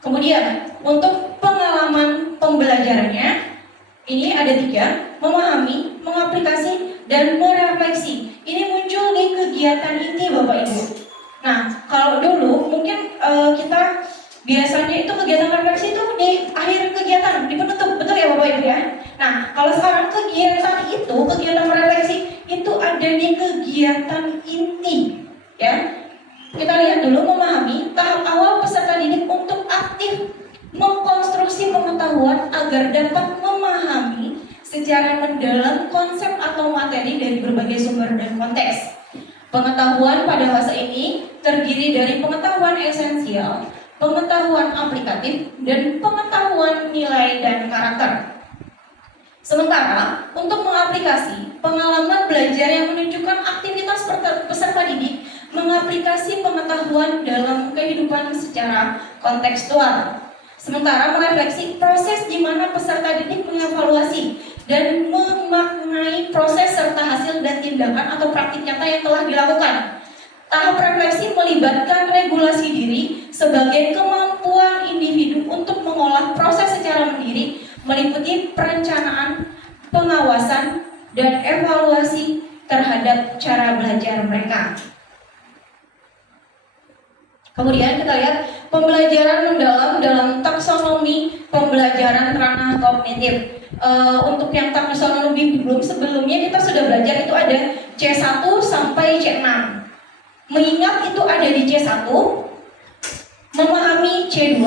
Kemudian untuk pengalaman pembelajarannya, ini ada 3: memahami, mengaplikasi, dan merefleksi. Ini muncul di kegiatan inti Bapak Ibu. Nah, kalau dulu mungkin kita biasanya itu kegiatan refleksi itu di akhir kegiatan, di penutup, betul ya Bapak Ibu ya? Nah, kalau sekarang kegiatan itu, kegiatan refleksi itu ada di kegiatan inti, ya. Kita lihat dulu memahami, tahap awal peserta didik untuk aktif mengkonstruksi pengetahuan agar dapat memahami secara mendalam konsep atau materi dari berbagai sumber dan konteks. Pengetahuan pada fase ini terdiri dari pengetahuan esensial, pengetahuan aplikatif, dan pengetahuan nilai dan karakter. Sementara untuk mengaplikasi, pengalaman belajar yang menunjukkan aktivitas peserta didik mengaplikasi pengetahuan dalam kehidupan secara kontekstual. Sementara merefleksi, proses di mana peserta didik mengevaluasi dan memaknai proses serta hasil dan tindakan atau praktik nyata yang telah dilakukan. Tahap refleksi melibatkan regulasi diri sebagai kemampuan individu untuk mengolah proses secara mandiri, meliputi perencanaan, pengawasan, dan evaluasi terhadap cara belajar mereka. Kemudian kita lihat pembelajaran mendalam dalam taksonomi pembelajaran ranah kognitif. Untuk yang taksonomi belum, sebelumnya kita sudah belajar itu ada C1 sampai C6. Mengingat itu ada di C1, memahami C2,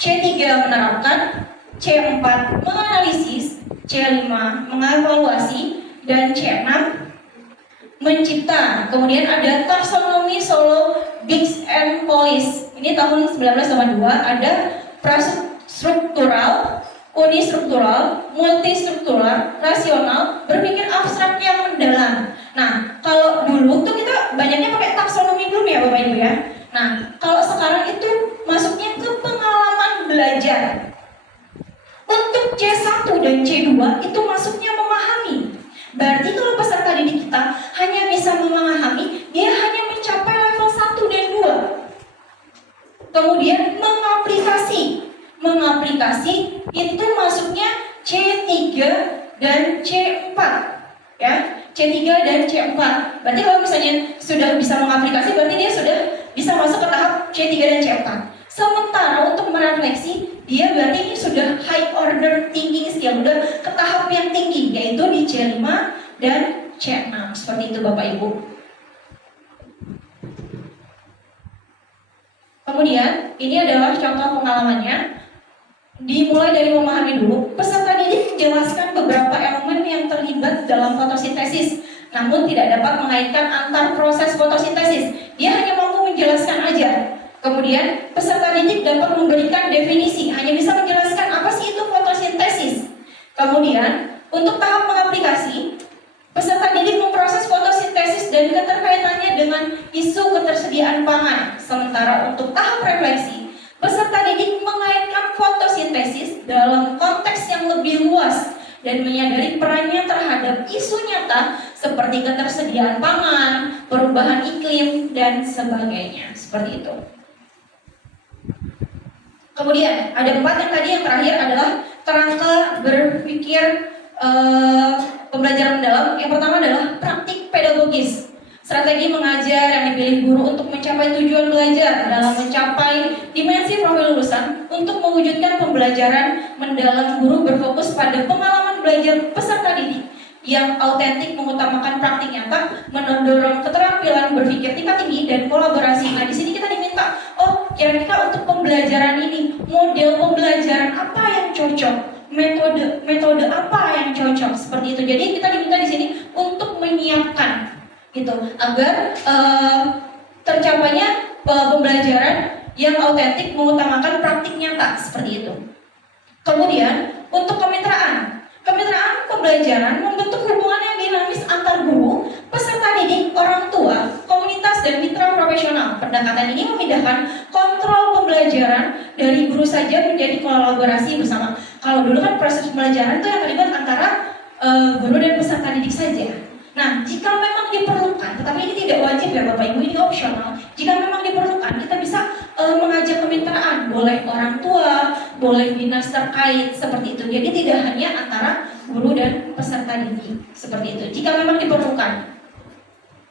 C3 menerapkan, C4 menganalisis, C5 mengevaluasi, dan C6 mencipta. Kemudian ada taksonomi Solo Biggs and Collis. Ini tahun 1982. Ada prastruktural, unistruktural, multistruktural, rasional, berpikir abstrak yang mendalam. Nah, kalau dulu tuh kita banyaknya pakai taksonomi belum ya Bapak Ibu ya. Nah, kalau sekarang itu masuknya ke pengalaman belajar. Untuk C1 dan C2 itu masuknya memahami. Berarti kalau peserta didik kita hanya bisa memahami, dia hanya mencapai level 1 dan 2. Kemudian mengaplikasi. Mengaplikasi itu masuknya C3 dan C4. Ya, C3 dan C4. Berarti kalau misalnya sudah bisa mengaplikasi, berarti dia sudah bisa masuk ke tahap C3 dan C4. Sementara untuk merefleksi, dia berarti ini sudah high order thinking skill, sudah ke tahap yang tinggi, yaitu di C5 dan C6. Seperti itu Bapak Ibu. Kemudian, ini adalah contoh pengalamannya. Dimulai dari memahami dulu, peserta didik menjelaskan beberapa elemen yang terlibat dalam fotosintesis, namun tidak dapat mengaitkan antar proses fotosintesis. Dia hanya mampu menjelaskan aja. Kemudian peserta didik dapat memberikan definisi, hanya bisa menjelaskan apa sih itu fotosintesis. Kemudian untuk tahap mengaplikasi, peserta didik memproses fotosintesis dan keterkaitannya dengan isu ketersediaan pangan. Sementara untuk tahap refleksi, Peserta didik mengaitkan fotosintesis dalam konteks yang lebih luas dan menyadari perannya terhadap isu nyata seperti ketersediaan pangan, perubahan iklim, dan sebagainya. Seperti itu. Kemudian ada 4 yang tadi, yang terakhir adalah kerangka berpikir pembelajaran mendalam. Yang pertama adalah praktik pedagogis. Strategi mengajar yang dipilih guru untuk mencapai tujuan belajar dalam mencapai dimensi profil lulusan. Untuk mewujudkan pembelajaran mendalam, guru berfokus pada pengalaman belajar peserta didik yang autentik, mengutamakan praktik nyata, mendorong keterampilan berpikir tingkat tinggi dan kolaborasi. Nah, di sini kita diminta, oh kira-kira untuk pembelajaran ini, model pembelajaran apa yang cocok, metode apa yang cocok, seperti itu. Jadi kita diminta di sini untuk menyiapkan gitu agar tercapainya pembelajaran yang autentik, mengutamakan praktik nyata, seperti itu. Kemudian untuk kemitraan pembelajaran membentuk hubungan yang dinamis antar guru, peserta didik, orang tua, komunitas, dan mitra profesional. Pendekatan ini memindahkan kontrol pembelajaran dari guru saja menjadi kolaborasi bersama. Kalau dulu kan proses pembelajaran itu yang terlibat antara guru dan peserta didik saja. Nah, jika memang diperlukan, tetapi ini tidak wajib ya Bapak Ibu, ini opsional. Jika memang diperlukan, kita bisa mengajak kemitraan, boleh orang tua, boleh dinas terkait, seperti itu. Jadi tidak hanya antara guru dan peserta didik, seperti itu. Jika memang diperlukan.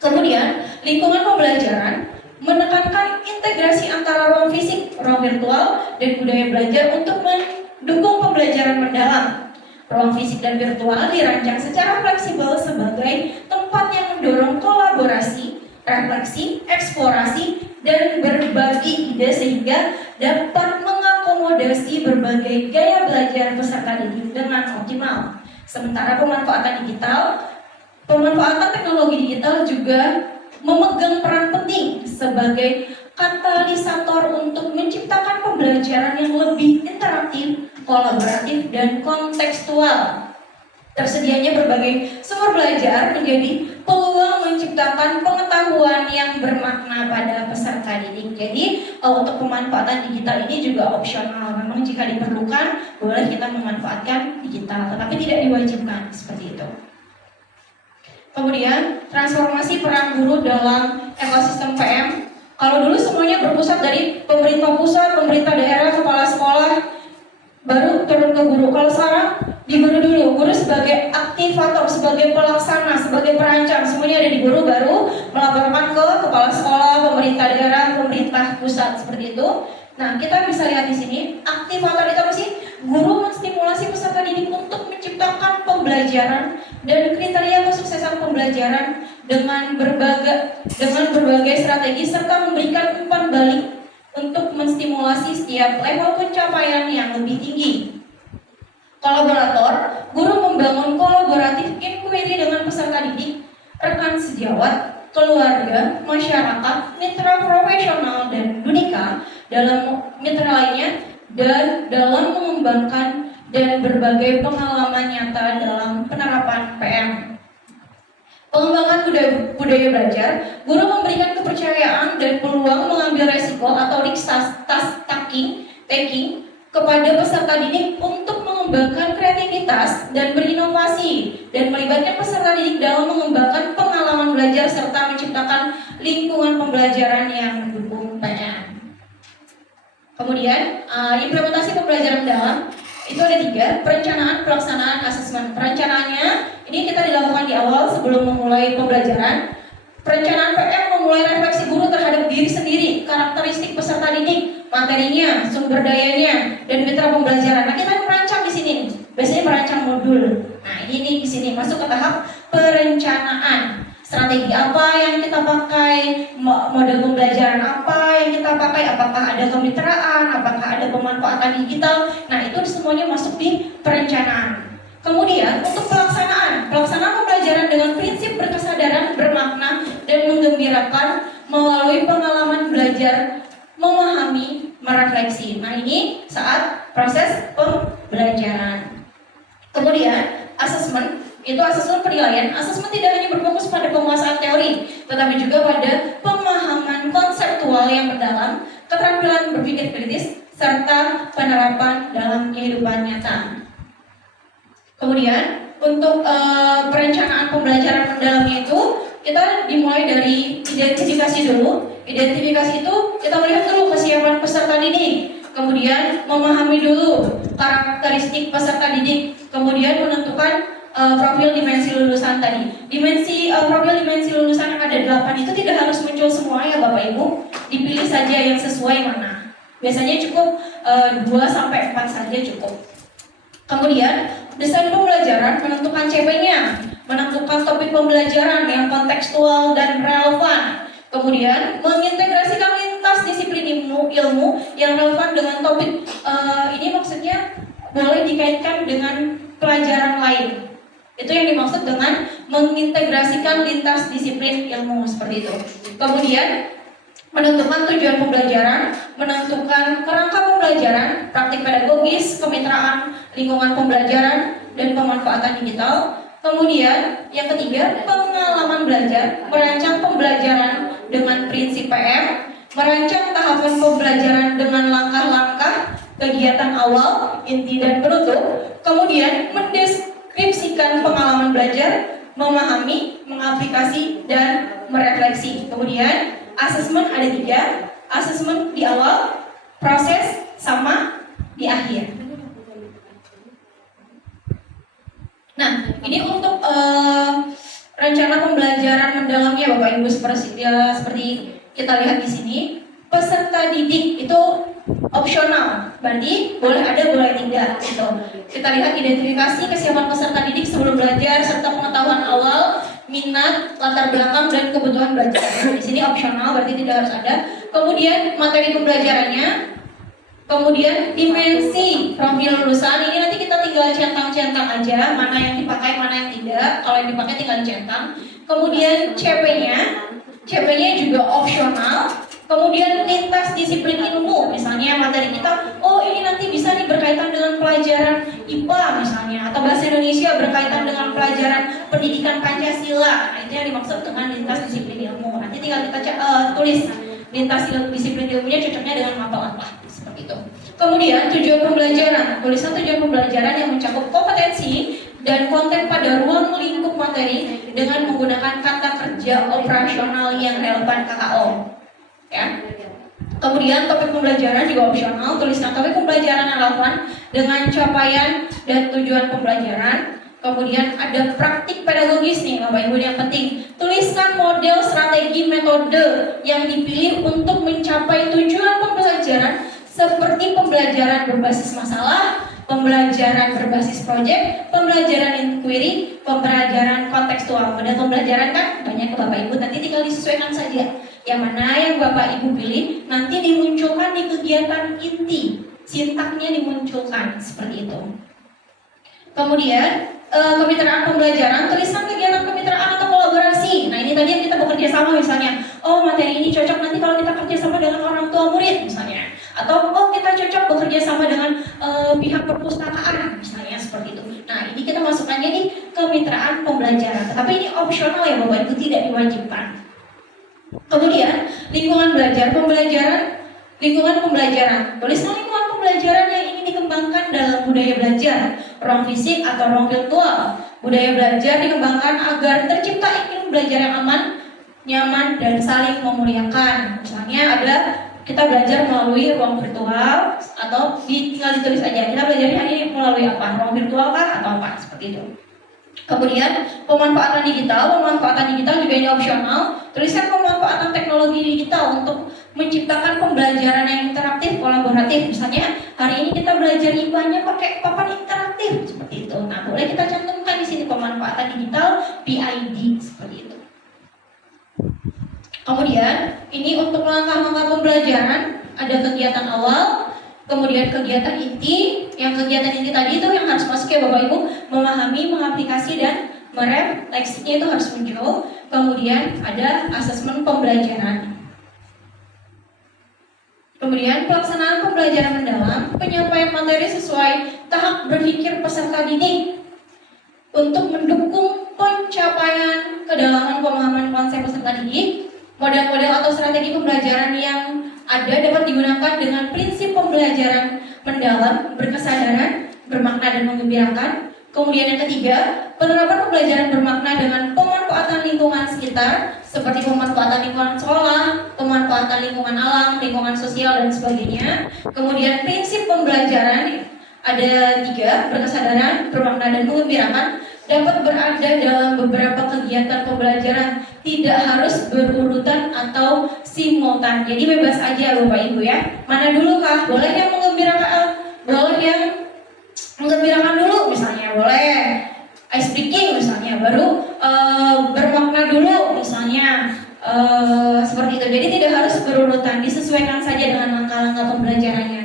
Kemudian, lingkungan pembelajaran menekankan integrasi antara ruang fisik, ruang virtual, dan budaya belajar untuk mendukung pembelajaran mendalam. Ruang fisik dan virtual dirancang secara fleksibel sebagai tempat yang mendorong kolaborasi, refleksi, eksplorasi, dan berbagi ide sehingga dapat mengakomodasi berbagai gaya belajar peserta didik dengan optimal. Sementara pemanfaatan teknologi digital juga memegang peran penting sebagai katalisator untuk menciptakan pembelajaran yang lebih interaktif, kolaboratif, dan kontekstual. Tersedianya berbagai sumber belajar menjadi peluang menciptakan pengetahuan yang bermakna pada peserta didik. Jadi untuk pemanfaatan digital ini juga opsional. Memang jika diperlukan boleh kita memanfaatkan digital, tetapi tidak diwajibkan, seperti itu. Kemudian transformasi peran guru dalam ekosistem PM. Kalau dulu semuanya berpusat dari pemerintah pusat, pemerintah daerah, kepala sekolah, baru turun ke guru. Kalau sekarang di guru dulu, guru sebagai aktivator, sebagai pelaksana, sebagai perancang, semuanya ada di guru, baru melaporkan ke kepala sekolah, pemerintah daerah, pemerintah pusat, seperti itu. Nah, kita bisa lihat di sini, aktivator itu apa sih? Guru menstimulasi peserta didik untuk menciptakan pembelajaran dan kriteria kesuksesan pembelajaran dengan berbagai strategi serta memberikan umpan balik untuk menstimulasi setiap level pencapaian yang lebih tinggi. Kolaborator, guru membangun kolaboratif inquiry dengan peserta didik, rekan sejawat, keluarga, masyarakat, mitra profesional, dan dunika dalam mitra lainnya, dan dalam mengembangkan dan berbagai pengalaman nyata dalam penerapan PM. Pengembangan budaya belajar, guru memberikan kepercayaan dan peluang mengambil resiko atau risk taking kepada peserta didik untuk mengembangkan kreativitas dan berinovasi, dan melibatkan peserta didik dalam mengembangkan pengalaman belajar serta menciptakan lingkungan pembelajaran yang mendukung PM. Kemudian implementasi pembelajaran mendalam itu ada 3: perencanaan, pelaksanaan, asesmen. Perencanaannya ini kita dilakukan di awal sebelum memulai pembelajaran. Perencanaan PM memulai refleksi guru terhadap diri sendiri, karakteristik peserta didik, materinya, sumber dayanya, dan mitra pembelajaran. Nah, kita merancang di sini. Biasanya merancang modul. Nah, ini di sini masuk ke tahap perencanaan. Strategi apa yang kita pakai, model pembelajaran apa yang kita pakai, apakah ada kemitraan, apakah ada pemanfaatan digital. Nah, itu semuanya masuk di perencanaan. Kemudian untuk pelaksanaan pembelajaran dengan prinsip berkesadaran, bermakna, dan menggembirakan melalui pengalaman belajar, memahami, merefleksi. Nah, ini saat proses pembelajaran. Kemudian asesmen. Itu asesmen penilaian. Asesmen tidak hanya berfokus pada penguasaan teori, tetapi juga pada pemahaman konseptual yang mendalam keterampilan berpikir kritis, serta penerapan dalam kehidupan nyata. Kemudian untuk perencanaan pembelajaran mendalamnya itu kita dimulai dari identifikasi dulu. Identifikasi itu kita melihat dulu kesiapan peserta didik, kemudian memahami dulu karakteristik peserta didik, kemudian menentukan profil dimensi lulusan tadi. Profil dimensi lulusan yang ada 8 itu tidak harus muncul semua ya Bapak Ibu. Dipilih saja yang sesuai mana. Biasanya cukup 2-4 saja cukup. Kemudian desain pembelajaran, menentukan CP-nya, menentukan topik pembelajaran yang kontekstual dan relevan. Kemudian mengintegrasikan lintas disiplin ilmu yang relevan dengan topik. Ini maksudnya boleh dikaitkan dengan pelajaran lain. Itu yang dimaksud dengan mengintegrasikan lintas disiplin ilmu seperti itu. Kemudian menentukan tujuan pembelajaran, menentukan kerangka pembelajaran, praktik pedagogis, kemitraan, lingkungan pembelajaran, dan pemanfaatan digital. Kemudian yang ketiga, pengalaman belajar, merancang pembelajaran dengan prinsip PM, merancang tahapan pembelajaran dengan langkah-langkah, kegiatan awal, inti, dan penutup. Kemudian mendeskripsikan pengalaman belajar, memahami, mengaplikasi, dan merefleksi. Kemudian asesmen ada 3, asesmen di awal, proses, sama di akhir. Nah, ini untuk rencana pembelajaran mendalamnya Bapak Ibu seperti kita lihat di sini. Peserta didik itu opsional, berarti boleh ada boleh tidak gitu. Kita lihat identifikasi kesiapan peserta didik sebelum belajar serta pengetahuan awal, minat, latar belakang, dan kebutuhan belajar. Di sini opsional, berarti tidak harus ada. Kemudian materi pembelajarannya, kemudian dimensi profil lulusan. Ini nanti kita tinggal centang-centang aja mana yang dipakai, mana yang tidak. Kalau yang dipakai tinggal dicentang. Kemudian CP-nya juga opsional. Kemudian lintas disiplin ilmu, misalnya materi kita, oh ini nanti bisa nih berkaitan dengan pelajaran IPA misalnya, atau bahasa Indonesia berkaitan dengan pelajaran pendidikan Pancasila. Nah, itu yang dimaksud dengan lintas disiplin ilmu. Nanti tinggal kita tulis lintas disiplin ilmunya cocoknya dengan apa seperti itu. Kemudian tujuan pembelajaran, tulisan tujuan pembelajaran yang mencakup kompetensi dan konten pada ruang lingkup materi dengan menggunakan kata kerja operasional yang relevan KKO. Ya. Kemudian topik pembelajaran juga opsional, tuliskan topik pembelajaran yang relevan dengan capaian dan tujuan pembelajaran. Kemudian ada praktik pedagogis nih Bapak Ibu yang penting. Tuliskan model, strategi, metode yang dipilih untuk mencapai tujuan pembelajaran seperti pembelajaran berbasis masalah, pembelajaran berbasis proyek, pembelajaran inquiry, pembelajaran kontekstual. Model pembelajaran kan banyak ke Bapak Ibu, nanti tinggal disesuaikan saja. Yang mana yang Bapak Ibu pilih nanti dimunculkan di kegiatan inti, sintaknya dimunculkan seperti itu. Kemudian kemitraan pembelajaran, tulisan kegiatan kemitraan atau kolaborasi. Nah ini tadi yang kita bekerja sama misalnya, oh materi ini cocok nanti kalau kita kerja sama dengan orang tua murid misalnya, atau oh kita cocok bekerja sama dengan pihak perpustakaan misalnya seperti itu. Nah ini kita masukkannya di kemitraan pembelajaran, tetapi ini opsional ya Bapak Ibu, tidak diwajibkan. Kemudian lingkungan belajar, lingkungan pembelajaran. Tuliskan lingkungan pembelajaran yang ingin dikembangkan dalam budaya belajar, ruang fisik atau ruang virtual. Budaya belajar dikembangkan agar tercipta iklim belajar yang aman, nyaman, dan saling memuliakan. Misalnya ada kita belajar melalui ruang virtual atau tinggal ditulis aja. Kita belajarnya hari ini melalui apa? Ruang virtual kah atau apa? Seperti itu. Kemudian pemanfaatan digital juga ini opsional. Tuliskan pemanfaatan teknologi digital untuk menciptakan pembelajaran yang interaktif, kolaboratif. Misalnya hari ini kita belajar IPA-nya pakai papan interaktif seperti itu. Nah, boleh kita cantumkan di sini pemanfaatan digital PID seperti itu. Kemudian ini untuk langkah-langkah pembelajaran ada kegiatan awal, kemudian kegiatan inti. Yang kegiatan inti tadi itu yang harus masuk ya Bapak Ibu, memahami, mengaplikasi, dan merefleksinya itu harus muncul. Kemudian ada asesmen pembelajaran. Kemudian pelaksanaan pembelajaran mendalam, penyampaian materi sesuai tahap berpikir peserta didik untuk mendukung pencapaian kedalaman pemahaman konsep peserta didik. Model-model atau strategi pembelajaran yang ada dapat digunakan dengan prinsip pembelajaran mendalam, berkesadaran, bermakna dan menggembirakan. Kemudian yang ketiga, penerapan pembelajaran bermakna dengan pemanfaatan lingkungan sekitar seperti pemanfaatan lingkungan sekolah, pemanfaatan lingkungan alam, lingkungan sosial dan sebagainya. Kemudian prinsip pembelajaran ada 3, berkesadaran, bermakna dan menggembirakan, dapat berada dalam beberapa kegiatan pembelajaran, tidak harus berurutan atau simultan. Jadi bebas aja Bapak Ibu ya. Mana dulu kah? Boleh yang menggembirakan dulu misalnya, boleh ice breaking misalnya, baru bermakna dulu misalnya, seperti itu. Jadi tidak harus berurutan, disesuaikan saja dengan langkah-langkah pembelajarannya.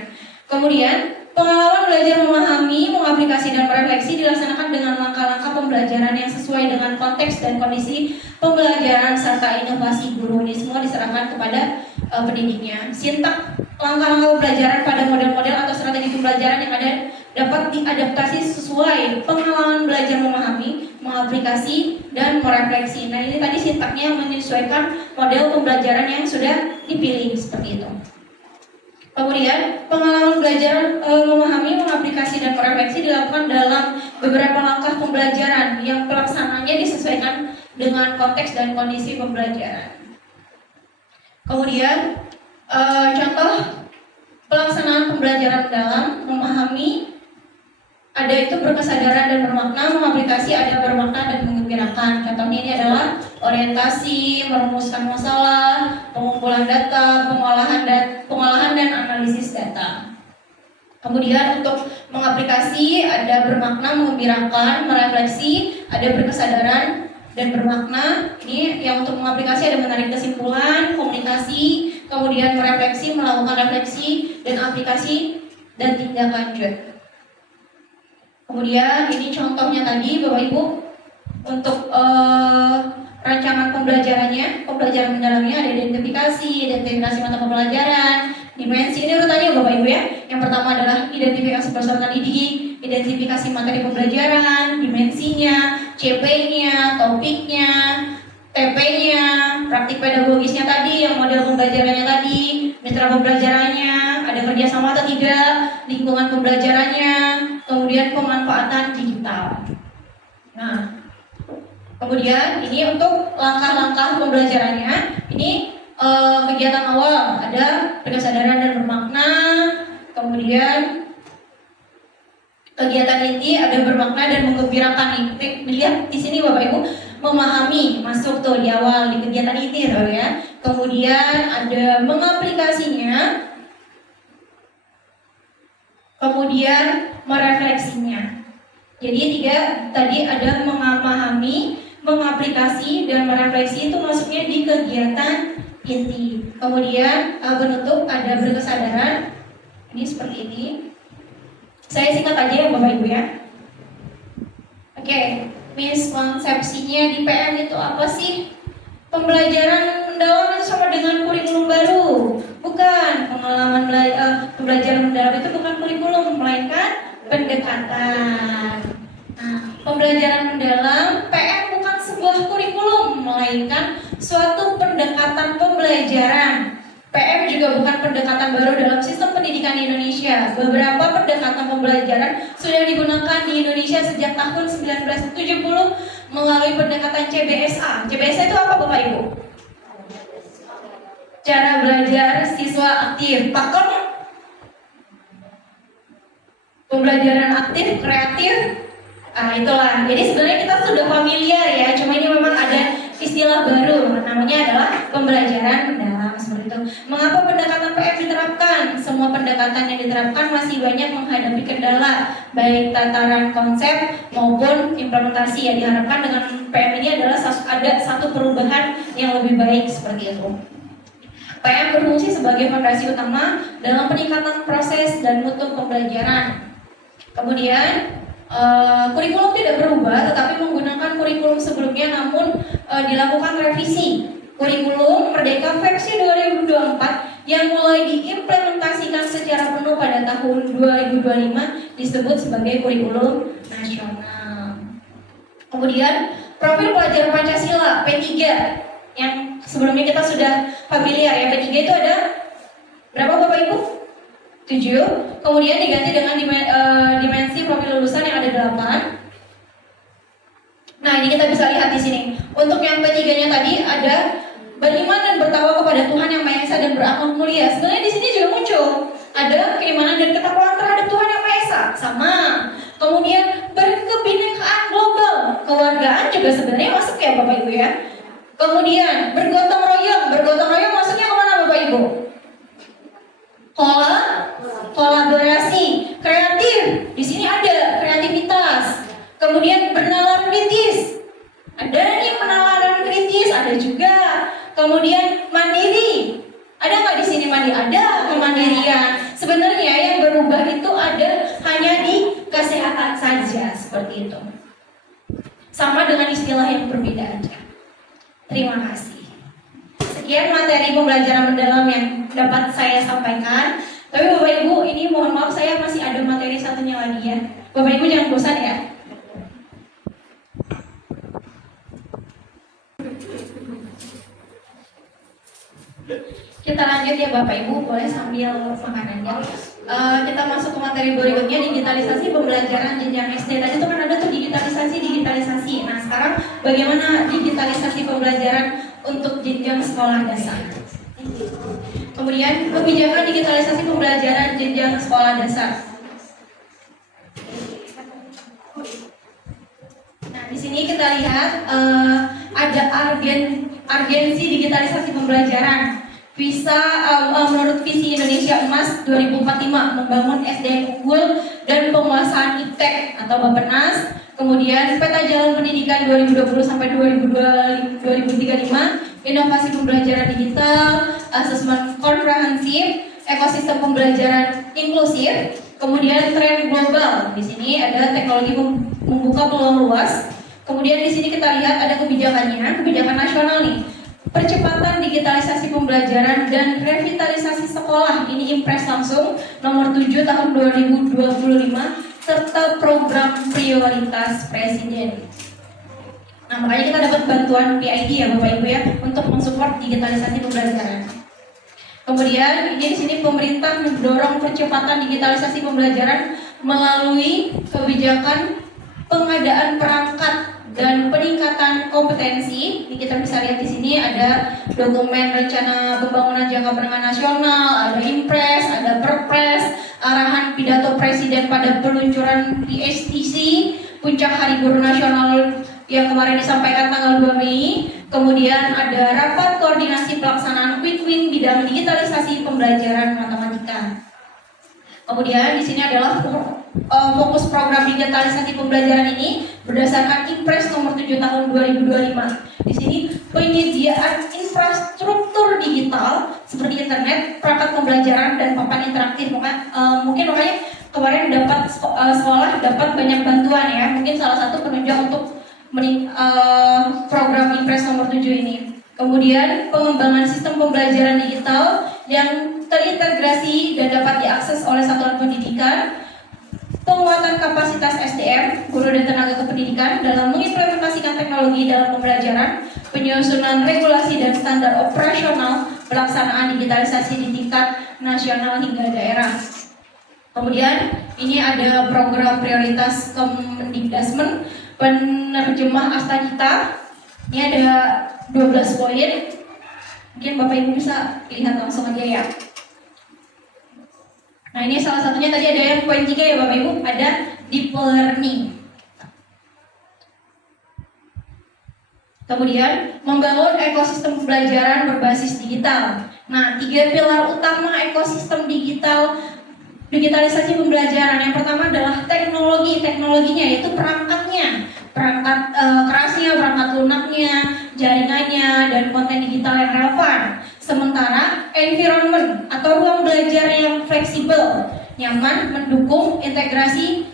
Kemudian pengalaman belajar memahami, mengaplikasi dan merefleksi dilaksanakan dengan langkah-langkah pembelajaran yang sesuai dengan konteks dan kondisi pembelajaran serta inovasi guru. Ini semua diserahkan kepada pendidiknya. Sintak langkah-langkah pembelajaran pada model-model atau strategi pembelajaran yang ada dapat diadaptasi sesuai pengalaman belajar memahami, mengaplikasi, dan merefleksi. Nah ini tadi sintaknya menyesuaikan model pembelajaran yang sudah dipilih seperti itu. Kemudian pengalaman belajar memahami, mengaplikasi, dan merefleksi dilakukan dalam beberapa langkah pembelajaran yang pelaksanaannya disesuaikan dengan konteks dan kondisi pembelajaran. Kemudian contoh pelaksanaan pembelajaran dalam memahami, ada itu berkesadaran dan bermakna, mengaplikasi ada bermakna dan menggembirakan. Contohnya ini adalah orientasi, merumuskan masalah, pengumpulan data, pengolahan dan analisis data. Kemudian untuk mengaplikasi ada bermakna, menggembirakan, merefleksi, ada berkesadaran dan bermakna. Ini yang untuk mengaplikasi ada menarik kesimpulan, komunikasi, kemudian merefleksi, melakukan refleksi dan aplikasi dan tindak lanjut. Kemudian ini contohnya tadi Bapak Ibu untuk rancangan pembelajarannya, pembelajaran mendalamnya ada identifikasi mata pembelajaran, dimensi. Ini urutannya Bapak Ibu ya. Yang pertama adalah identifikasi peserta didik, identifikasi materi pembelajaran, dimensinya, CP-nya, topiknya, TP-nya, praktik pedagogisnya tadi, yang model pembelajarannya tadi, mitra pembelajarannya, ada kerjasama atau tidak, lingkungan pembelajarannya, kemudian pemanfaatan digital. Nah, kemudian ini untuk langkah-langkah pembelajarannya, ini kegiatan awal ada berkesadaran dan bermakna, kemudian kegiatan inti ada bermakna dan menggembirakan. Lihat di sini Bapak Ibu, memahami masuk tuh di awal di kegiatan inti ya. Kemudian ada mengaplikasinya, kemudian merefleksinya. Jadi 3 tadi ada memahami, mengaplikasi dan merefleksi, itu masuknya di kegiatan inti. Kemudian penutup ada berkesadaran. Ini seperti ini. Saya singkat aja ya Bapak Ibu ya. Oke, miskonsepsinya di PM itu apa sih? Pembelajaran mendalam itu sama dengan kurikulum baru. Bukan, pembelajaran mendalam itu bukan kurikulum, melainkan pendekatan. Nah, pembelajaran mendalam PM bukan sebuah kurikulum, melainkan suatu pendekatan pembelajaran. PM juga bukan pendekatan baru dalam sistem pendidikan di Indonesia. Beberapa pendekatan pembelajaran sudah digunakan di Indonesia sejak tahun 1970 melalui pendekatan CBSA. CBSA itu apa Bapak Ibu? Cara belajar siswa aktif. Pakem? Pembelajaran aktif, kreatif. Itulah. Jadi sebenarnya kita sudah familiar ya. Cuma ini memang ada istilah baru. Namanya adalah pembelajaran mendalam seperti itu. Mengapa pendekatan PM diterapkan? Semua pendekatan yang diterapkan masih banyak menghadapi kendala, baik tataran konsep maupun implementasi. Yang diharapkan dengan PM ini adalah ada satu perubahan yang lebih baik seperti itu. PM berfungsi sebagai fondasi utama dalam peningkatan proses dan mutu pembelajaran. Kemudian kurikulum tidak berubah, tetapi menggunakan kurikulum sebelumnya, namun dilakukan revisi. Kurikulum Merdeka versi 2024 yang mulai diimplementasikan secara penuh pada tahun 2025 disebut sebagai kurikulum nasional. Kemudian profil pelajar Pancasila P3 yang sebelumnya kita sudah familiar ya. P3 itu ada Berapa Bapak Ibu? 7. Kemudian diganti dengan dimensi profil lulusan yang ada 8. Nah, ini kita bisa lihat di sini. Untuk yang ketiganya tadi ada beriman dan bertakwa kepada Tuhan yang Maha Esa dan berakhlak mulia. Sebenarnya di sini juga muncul ada keimanan dan ketakwaan terhadap Tuhan yang Maha Esa. Sama. Kemudian berkebinekaan global. Keluargaan juga sebenarnya masuk ya Bapak Ibu ya. Kemudian bergotong royong. Bergotong royong maksudnya kemana Bapak Ibu? Kolaborasi, kreatif. Di sini ada kreativitas. Kemudian bernalar kritis. Ada nih penalaran kritis, ada juga. Kemudian mandiri. Ada nggak di sini mandiri? Ada kemandirian. Sebenarnya yang berubah itu ada hanya di kesehatan saja seperti itu. Sama dengan istilah yang berbeda aja. Terima kasih. Sekian materi pembelajaran mendalam yang dapat saya sampaikan. Tapi Bapak Ibu, ini mohon maaf saya masih ada materi satunya lagi ya. Bapak Ibu jangan bosan ya. Kita lanjut ya Bapak Ibu, boleh sambil makanannya. Kita masuk ke materi berikutnya, digitalisasi pembelajaran jenjang SD. Tadi itu kan ada tuh digitalisasi. Nah sekarang bagaimana digitalisasi pembelajaran untuk jenjang sekolah dasar. Kemudian kebijakan digitalisasi pembelajaran jenjang sekolah dasar. Nah di sini kita lihat ada urgensi digitalisasi pembelajaran. Menurut visi Indonesia Emas 2045 membangun SDM unggul dan penguasaan iptek atau Bappenas. Kemudian peta jalan pendidikan 2020 sampai 2035, inovasi pembelajaran digital, asesmen komprehensif, ekosistem pembelajaran inklusif. Kemudian tren global. Di sini ada teknologi membuka peluang luas. Kemudian di sini kita lihat ada kebijakannya, kebijakan nasional nih. Percepatan digitalisasi pembelajaran dan revitalisasi sekolah, ini Impres langsung nomor 7 tahun 2025 serta program prioritas Presiden. Nah, makanya kita dapat bantuan PID ya Bapak Ibu ya untuk mensupport digitalisasi pembelajaran. Kemudian ini di sini pemerintah mendorong percepatan digitalisasi pembelajaran melalui kebijakan pengadaan perangkat dan peningkatan kompetensi. Ini kita bisa lihat di sini ada dokumen rencana pembangunan jangka menengah nasional, ada Impres, ada Perpres, arahan pidato Presiden pada peluncuran PSTC, puncak Hari Guru Nasional yang kemarin disampaikan tanggal 2 Mei. Kemudian ada rapat koordinasi pelaksanaan Quick Win bidang digitalisasi pembelajaran matematika. Kemudian di sini adalah fokus program digitalisasi pembelajaran ini berdasarkan Impres nomor 7 tahun 2025. Di sini penyediaan infrastruktur digital seperti internet, perangkat pembelajaran dan papan interaktif. Mungkin makanya kemarin sekolah dapat banyak bantuan ya. Mungkin salah satu penunjang untuk program Impres nomor 7 ini. Kemudian pengembangan sistem pembelajaran digital yang terintegrasi dan dapat diakses oleh satuan pendidikan, penguatan kapasitas SDM, guru dan tenaga kependidikan dalam mengimplementasikan teknologi dalam pembelajaran, penyusunan regulasi dan standar operasional pelaksanaan digitalisasi di tingkat nasional hingga daerah. Kemudian ini ada program prioritas Kemendikbudrismen, penerjemah Astagita. Ini ada 12 poin. Mungkin Bapak Ibu bisa lihat langsung aja ya. Nah ini salah satunya tadi ada yang poin 3 ya Bapak Ibu, ada deep learning. Kemudian membangun ekosistem pembelajaran berbasis digital. Nah 3 pilar utama ekosistem digitalisasi pembelajaran. Yang pertama adalah teknologinya yaitu perangkatnya, perangkat kerasnya, perangkat lunaknya, jaringannya, dan konten digital yang relevan. Sementara environment atau ruang belajar yang fleksibel, nyaman, mendukung integrasi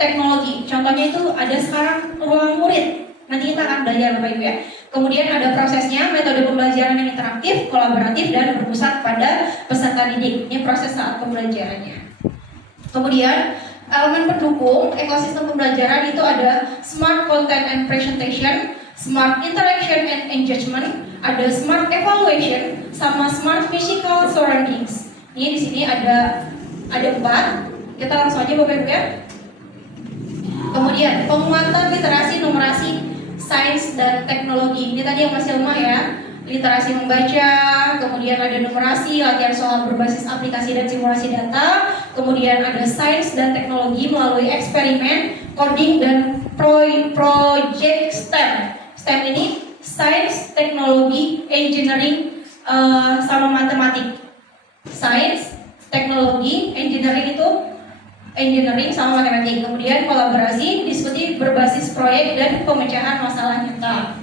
teknologi. Contohnya itu ada sekarang ruang murid. Nanti kita akan belajar Bapak Ibu ya. Kemudian ada prosesnya, metode pembelajaran yang interaktif, kolaboratif, dan berpusat pada peserta didik. Ini proses saat pembelajarannya. Kemudian elemen pendukung ekosistem pembelajaran itu ada smart content and presentation, smart interaction and engagement, ada smart evaluation, sama smart physical surroundings. Ini di sini ada 4. Kita langsung aja Bapak Ibu ya. Kemudian penguatan literasi, numerasi, sains dan teknologi. Ini tadi yang masih lemah ya. Literasi membaca, kemudian ada numerasi, latihan soal berbasis aplikasi dan simulasi data, kemudian ada sains dan teknologi melalui eksperimen, coding dan project STEM. STEM ini sains, teknologi, engineering, sama matematik. Sains, teknologi, engineering itu engineering sama matematik. Kemudian kolaborasi, diskusi berbasis proyek dan pemecahan masalah nyata.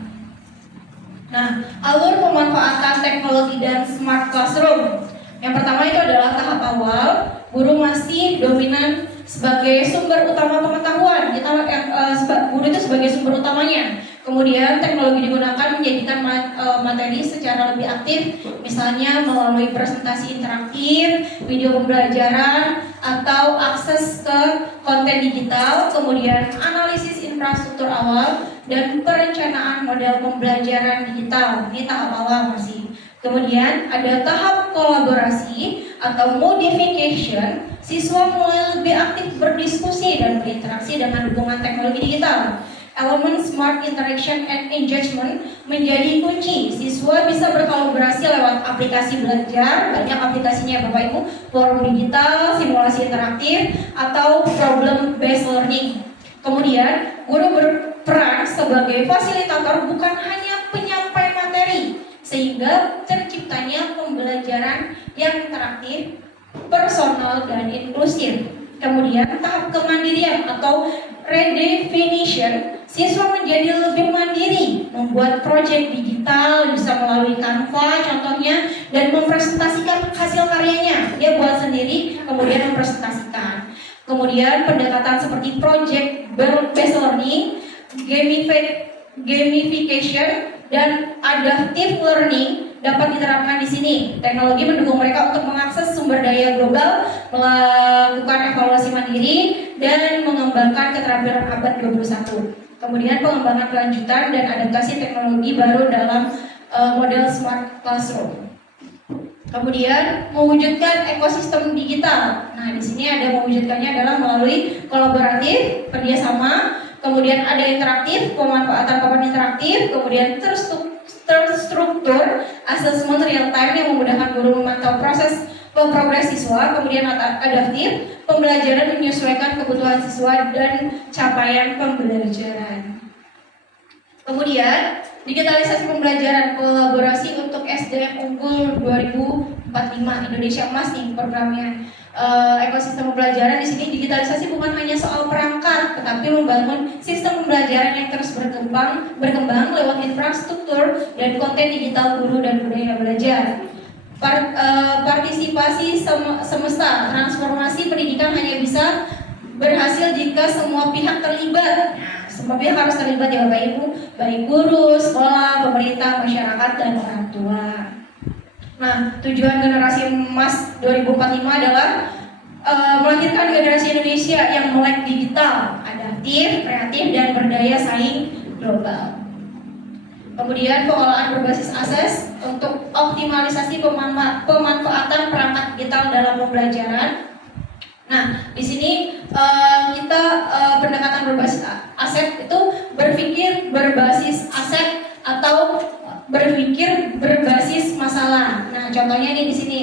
Nah, alur pemanfaatan teknologi dan smart classroom. Yang pertama itu adalah tahap awal, guru masih dominan sebagai sumber utama pengetahuan. Guru itu sebagai sumber utamanya. Kemudian teknologi digunakan menjadikan materi secara lebih aktif, misalnya melalui presentasi interaktif, video pembelajaran, atau akses ke konten digital, kemudian analisis infrastruktur awal, dan perencanaan model pembelajaran digital. Ini tahap awal masih. Kemudian ada tahap kolaborasi atau modification. Siswa mulai lebih aktif berdiskusi dan berinteraksi dengan dukungan teknologi digital. Elemen smart interaction and engagement menjadi kunci. Siswa bisa berkolaborasi lewat aplikasi belajar, banyak aplikasinya Bapak Ibu, forum digital, simulasi interaktif, atau problem based learning. Kemudian guru berperan sebagai fasilitator, bukan hanya penyampai materi, sehingga terciptanya pembelajaran yang interaktif, personal, dan inklusif. Kemudian tahap kemandirian atau redefinition, siswa menjadi lebih mandiri, membuat proyek digital, bisa melalui Canva contohnya, dan mempresentasikan hasil karyanya. Dia buat sendiri, kemudian mempresentasikan. Kemudian pendekatan seperti project based learning, gamification, dan adaptive learning dapat diterapkan di sini. Teknologi mendukung mereka untuk mengakses sumber daya global, melakukan evaluasi mandiri, dan mengembangkan keterampilan abad 21. Kemudian pengembangan kelanjutan dan adaptasi teknologi baru dalam model smart classroom. Kemudian mewujudkan ekosistem digital. Nah, di sini ada mewujudkannya adalah melalui kolaboratif, kerjasama, kemudian ada interaktif, pemanfaatan papan interaktif, kemudian terstruktur, asesmen real time yang memudahkan guru memantau progres siswa, kemudian adaptif, pembelajaran menyesuaikan kebutuhan siswa dan capaian pembelajaran. Kemudian digitalisasi pembelajaran, kolaborasi untuk SDM unggul 2045 Indonesia Emas nih programnya. Ekosistem pembelajaran di sini digitalisasi bukan hanya soal perangkat, tetapi membangun sistem pembelajaran yang terus berkembang lewat infrastruktur dan konten digital guru dan budaya belajar. Partisipasi semesta, transformasi pendidikan hanya bisa berhasil jika semua pihak terlibat. Nah, semua pihak harus terlibat ya Bapak Ibu, baik guru, sekolah, pemerintah, masyarakat, dan orang tua. Nah, tujuan generasi emas 2045 adalah melahirkan generasi Indonesia yang melek digital, adaptif, kreatif, dan berdaya saing global. Kemudian pengelolaan berbasis akses untuk optimalisasi pemanfaatan perangkat digital dalam pembelajaran. Nah, di sini kita pendekatan berbasis aset itu berpikir berbasis aset atau berpikir berbasis masalah. Nah, contohnya nih di sini.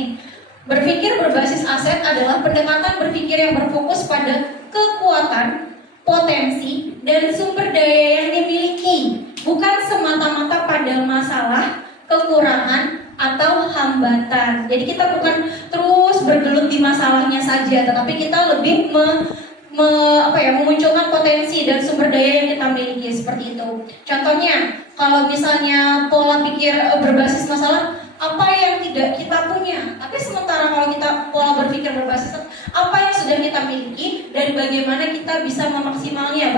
Berpikir berbasis aset adalah pendekatan berpikir yang berfokus pada kekuatan, potensi, dan sumber daya yang dimiliki, bukan semata-mata pada masalah, kekurangan, atau hambatan. Jadi kita bukan terus bergelut di masalahnya saja, tetapi kita lebih memunculkan potensi dan sumber daya yang kita miliki seperti itu. Contohnya, kalau misalnya pola pikir berbasis masalah, apa yang tidak kita punya, tapi sementara kalau kita pola berpikir berbasis apa yang sudah kita miliki dan bagaimana kita bisa memaksimalnya,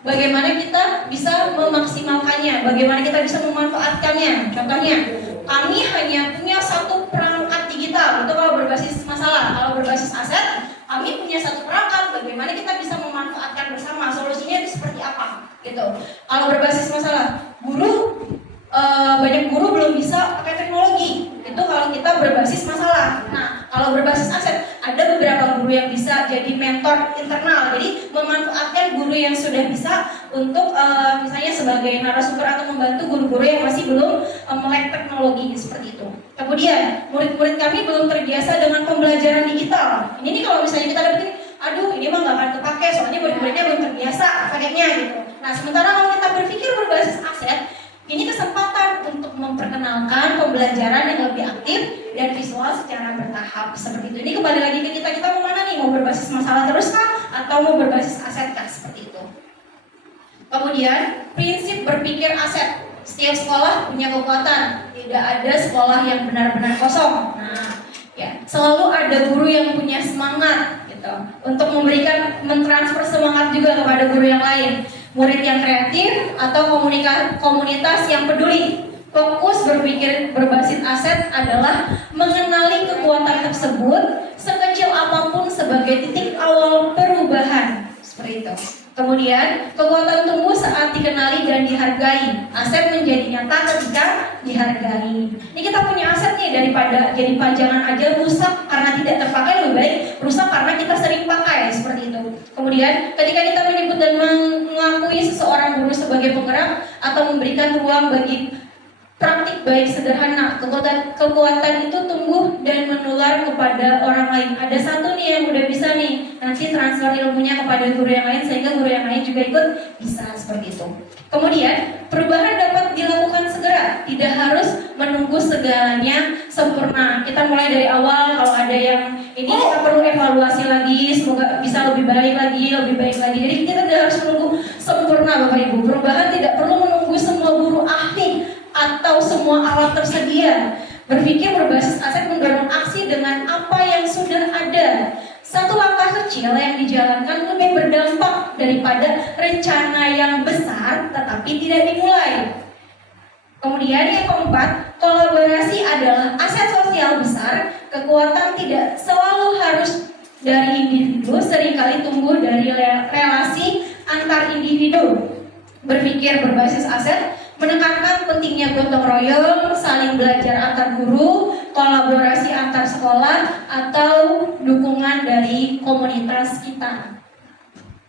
bagaimana kita bisa memaksimalkannya, bagaimana kita bisa memanfaatkannya. Contohnya, kami hanya punya satu perangkat digital, itu kalau berbasis masalah. Kalau berbasis aset, kami punya satu perangkat, bagaimana kita bisa memanfaatkan bersama, solusinya itu seperti apa gitu. Kalau berbasis masalah, banyak guru belum bisa pakai teknologi. Itu kalau kita berbasis masalah. Nah, kalau berbasis aset, ada beberapa guru yang bisa jadi mentor internal. Jadi memanfaatkan guru yang sudah bisa untuk misalnya sebagai narasumber atau membantu guru-guru yang masih belum melek teknologi seperti itu. Kemudian murid-murid kami belum terbiasa dengan pembelajaran digital. Ini nih kalau misalnya kita dapetin, aduh ini mah nggak akan kepake soalnya murid-muridnya belum terbiasa pakainya gitu. Nah sementara kalau kita berpikir berbasis aset, ini kesempatan untuk memperkenalkan pembelajaran yang lebih aktif dan visual secara bertahap seperti itu. Ini kembali lagi ke kita mau mana nih, mau berbasis masalah terus kah atau mau berbasis aset kah seperti itu. Kemudian prinsip berpikir aset. Setiap sekolah punya kekuatan, tidak ada sekolah yang benar-benar kosong. Nah, ya selalu ada guru yang punya semangat gitu untuk mentransfer semangat juga kepada guru yang lain. Murid yang kreatif atau komunitas yang peduli. Fokus berpikir berbasis aset adalah mengenali kekuatan tersebut sekecil apapun sebagai titik awal perubahan. Seperti itu. Kemudian, kekuatan tumbuh saat dikenali dan dihargai. Aset menjadi nyata ketika dihargai. Ini kita punya aset nih, daripada jadi pajangan aja rusak karena tidak terpakai, lebih baik rusak karena kita sering pakai, seperti itu. Kemudian, ketika kita menyebut dan mengakui seseorang guru sebagai penggerak atau memberikan ruang bagi praktik baik sederhana, kekuatan itu tumbuh dan menular kepada orang lain. Ada satu nih yang udah bisa nih, nanti transfer ilmunya kepada guru yang lain sehingga guru yang lain juga ikut bisa, seperti itu. Kemudian perubahan dapat dilakukan segera, tidak harus menunggu segalanya sempurna. Kita mulai dari awal, kalau ada yang ini kita perlu evaluasi lagi, semoga bisa lebih baik lagi. Jadi kita tidak harus menunggu sempurna Bapak Ibu. Perubahan tidak perlu menunggu semua guru ahli atau semua alat tersedia. Berpikir berbasis aset mendorong aksi dengan apa yang sudah ada. Satu langkah kecil yang dijalankan lebih berdampak daripada rencana yang besar tetapi tidak dimulai. Kemudian yang keempat, kolaborasi adalah aset sosial besar. Kekuatan tidak selalu harus dari individu, seringkali tumbuh dari relasi antar individu. Berpikir berbasis aset menekankan pentingnya gotong royong, saling belajar antar guru, kolaborasi antar sekolah, atau dukungan dari komunitas kita.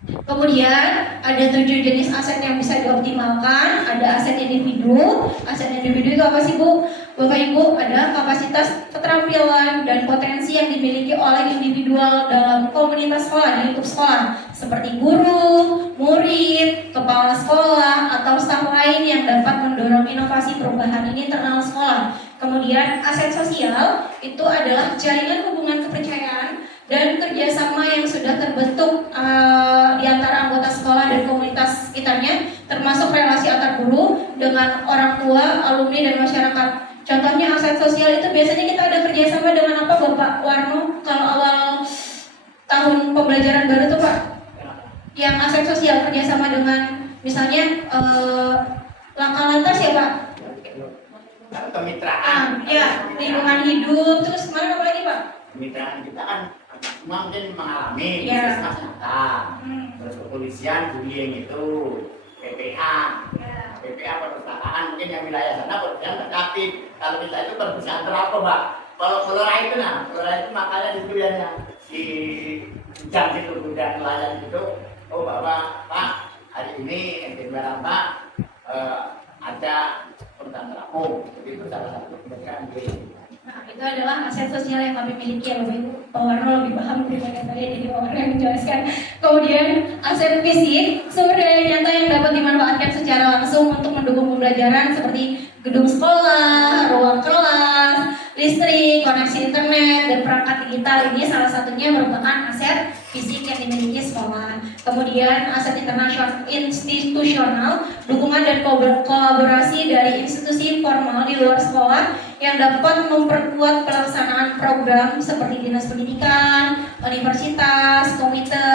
Kemudian ada 7 jenis aset yang bisa dioptimalkan. Ada aset individu. Aset individu itu apa sih Bu? Bapak Ibu, ada kapasitas, keterampilan, dan potensi yang dimiliki oleh individual dalam komunitas sekolah, di lingkup sekolah, seperti guru, murid, kepala sekolah, atau staf lain yang dapat mendorong inovasi perubahan ini internal sekolah. Kemudian aset sosial itu adalah jaringan hubungan kepercayaan dan kerjasama yang sudah terbentuk di antara anggota sekolah dan komunitas sekitarnya, termasuk relasi antar guru dengan orang tua, alumni, dan masyarakat. Contohnya aset sosial itu biasanya kita ada kerjasama dengan apa Bapak Warno kalau awal tahun pembelajaran baru tuh Pak? Yang aset sosial kerjasama dengan misalnya langkah lantas ya Pak? Kemitraan. Ya, lingkungan hidup, terus mana apa lagi Pak? Kemitraan kita kan mungkin mengalami Ya. bisnis nyata, terus kepolisian bullying itu, PPA, PPA perpustakaan mungkin yang wilayah sana perpustakaan terkapit. Kalau kita itu perpustakaan terapa Mbak? Kalau Kelora itu makanya di kuliahnya di jam itu udah nelayan itu, oh Bapak Pak hari ini di Pak ada perpustakaan terapung, jadi itu salah satu kemerdekaan diri. Nah, itu adalah aset sosial yang kami miliki ya Bapak Ibu. Pak Warno lebih paham daripada saya, jadi Pak Warno yang menjelaskan. Kemudian aset fisik, sumber daya nyata yang dapat dimanfaatkan secara langsung untuk mendukung pembelajaran seperti gedung sekolah, ruang kelas, listrik, koneksi internet, dan perangkat digital. Ini salah satunya merupakan aset fisik yang dimiliki sekolah. Kemudian aset institusional, dukungan dan kolaborasi dari institusi formal di luar sekolah yang dapat memperkuat pelaksanaan program seperti dinas pendidikan, universitas, komite,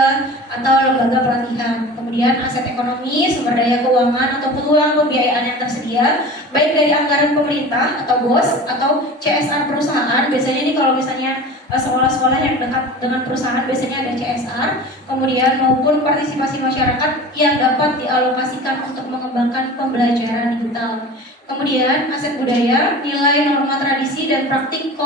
atau lembaga pelatihan. Kemudian aset ekonomi, sumber daya keuangan atau peluang pembiayaan yang tersedia, baik dari anggaran pemerintah atau BOS atau CSR perusahaan. Biasanya ini kalau misalnya sekolah-sekolah yang dekat dengan perusahaan biasanya ada CSR. Kemudian maupun partisipasi masyarakat yang dapat dialokasikan untuk mengembangkan pembelajaran digital. Kemudian aset budaya, nilai norma tradisi dan praktik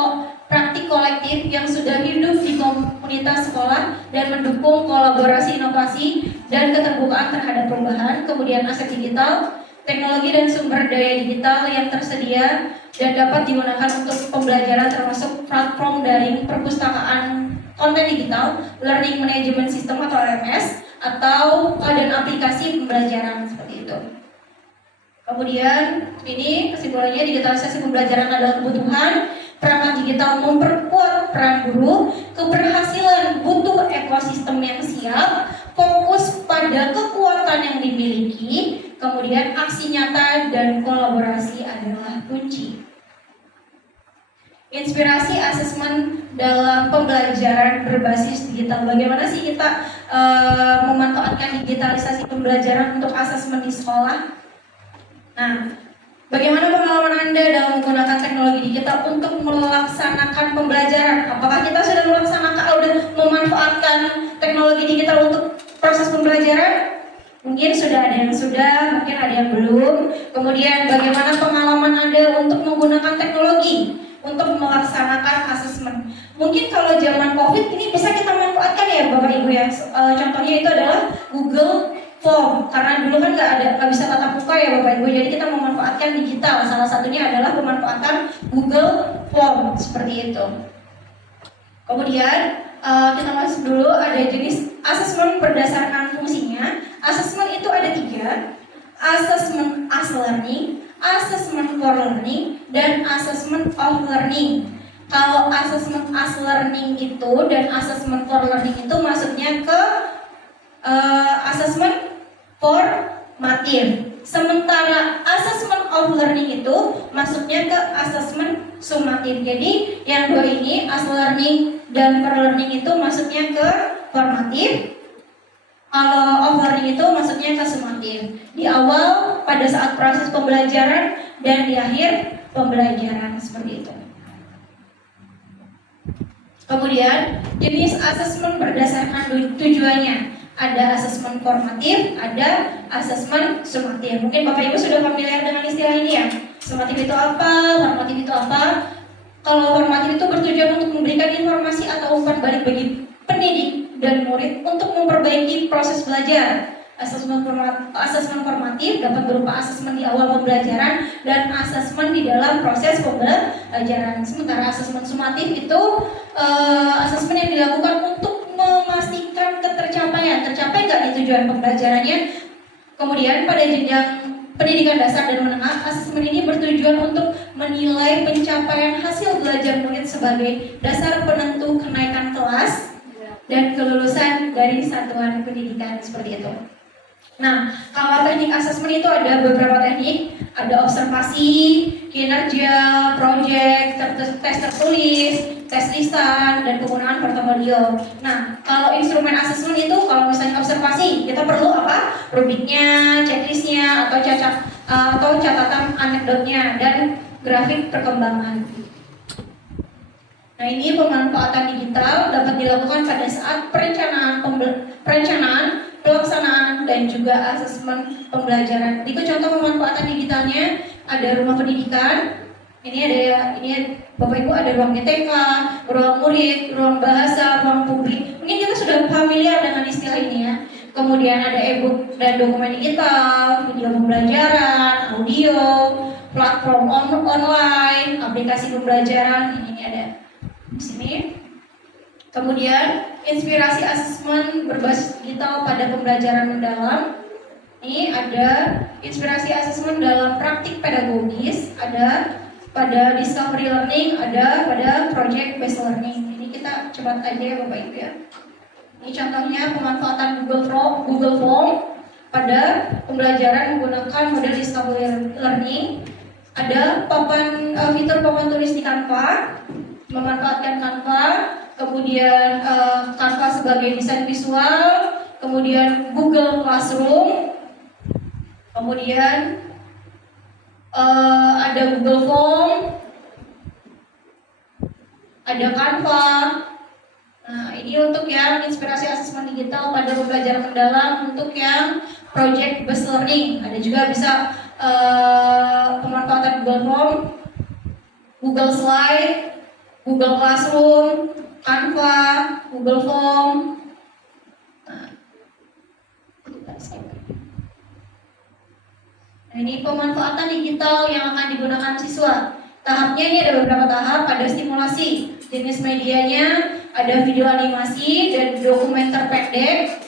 kolektif yang sudah hidup di komunitas sekolah dan mendukung kolaborasi inovasi dan keterbukaan terhadap perubahan. Kemudian aset digital, teknologi dan sumber daya digital yang tersedia dan dapat digunakan untuk pembelajaran termasuk platform daring, perpustakaan konten digital, learning management system atau LMS, atau dan aplikasi pembelajaran seperti itu. Kemudian ini kesimpulannya, digitalisasi pembelajaran adalah kebutuhan, perangkat digital memperkuat peran guru, keberhasilan butuh ekosistem yang siap, fokus pada kekuatan yang dimiliki, kemudian aksi nyata dan kolaborasi adalah kunci. Inspirasi asesmen dalam pembelajaran berbasis digital. Bagaimana sih kita memanfaatkan digitalisasi pembelajaran untuk asesmen di sekolah? Nah, bagaimana pengalaman Anda dalam menggunakan teknologi digital untuk melaksanakan pembelajaran? Apakah kita sudah memanfaatkan teknologi digital untuk proses pembelajaran? Mungkin sudah ada yang sudah, mungkin ada yang belum. Kemudian bagaimana pengalaman Anda untuk menggunakan teknologi untuk melaksanakan asesmen? Mungkin kalau zaman COVID ini bisa kita manfaatkan ya Bapak Ibu ya. Contohnya itu adalah Google Form, karena dulu kan nggak bisa tatap muka ya Bapak Ibu, jadi kita memanfaatkan digital. Salah satunya adalah pemanfaatan Google Form seperti itu. Kemudian kita masuk dulu, ada jenis asesmen berdasarkan fungsinya. Asesmen itu ada 3, asesmen as learning, asesmen for learning, dan asesmen of learning. Kalau asesmen as learning itu dan asesmen for learning itu masuknya ke asesmen formatif. Sementara asesmen of learning itu masuknya ke asesmen sumatif. Jadi yang dua ini, as learning dan for learning itu masuknya ke formatif. Kalau of learning itu masuknya ke sumatif. Di awal pada saat proses pembelajaran dan di akhir pembelajaran seperti itu. Kemudian jenis asesmen berdasarkan tujuannya. Ada asesmen formatif, ada asesmen sumatif. Mungkin Bapak Ibu sudah familiar dengan istilah ini ya. Sumatif itu apa? Formatif itu apa? Kalau formatif itu bertujuan untuk memberikan informasi atau umpan balik bagi pendidik dan murid untuk memperbaiki proses belajar. Asesmen formatif dapat berupa asesmen di awal pembelajaran dan asesmen di dalam proses pembelajaran. Sementara asesmen sumatif itu asesmen yang dilakukan untuk memastikan tercapai nggak nih tujuan pembelajarannya. Kemudian pada jenjang pendidikan dasar dan menengah, asesmen ini bertujuan untuk menilai pencapaian hasil belajar murid sebagai dasar penentu kenaikan kelas dan kelulusan dari satuan pendidikan seperti itu. Nah, kalau teknik asesmen itu ada beberapa teknik, ada observasi, kinerja, proyek, tes tertulis, tes lisan, dan penggunaan portofolio. Nah, kalau instrumen asesmen itu, kalau misalnya observasi, kita perlu apa? Rubriknya, checklistnya, atau catatan anekdotnya, dan grafik perkembangan. Nah, ini pemanfaatan digital dapat dilakukan pada saat perencanaan, pelaksanaan, dan juga asesmen pembelajaran. Itu contoh pemanfaatan digitalnya. Ada rumah pendidikan. Ini Bapak Ibu ada ruang GTK, ruang murid, ruang bahasa, ruang publik. Mungkin kita sudah familiar dengan istilah ini ya. Kemudian ada e-book dan dokumen digital, video pembelajaran, audio, platform online, aplikasi pembelajaran. Ini ada di sini. Kemudian inspirasi asesmen berbasis digital pada pembelajaran mendalam. Ini ada inspirasi asesmen dalam praktik pedagogis, ada pada discovery learning, ada pada project based learning. Ini kita cepat aja ya Bapak Ibu ya. Ini contohnya pemanfaatan Google Form pada pembelajaran menggunakan model discovery learning. Ada fitur papan tulis di Canva, memanfaatkan Canva. Kemudian Canva sebagai desain visual, kemudian Google Classroom, kemudian ada Google Form, ada Canva. Nah, ini untuk yang inspirasi asesmen digital pada pembelajaran mendalam, untuk yang project based learning. Ada juga bisa pemanfaatan Google Form, Google Slide, Google Classroom, Canva, Google Form. Nah, ini pemanfaatan digital yang akan digunakan siswa. Tahapnya ini ada beberapa tahap, ada stimulasi, jenis medianya, ada video animasi dan dokumenter pendek.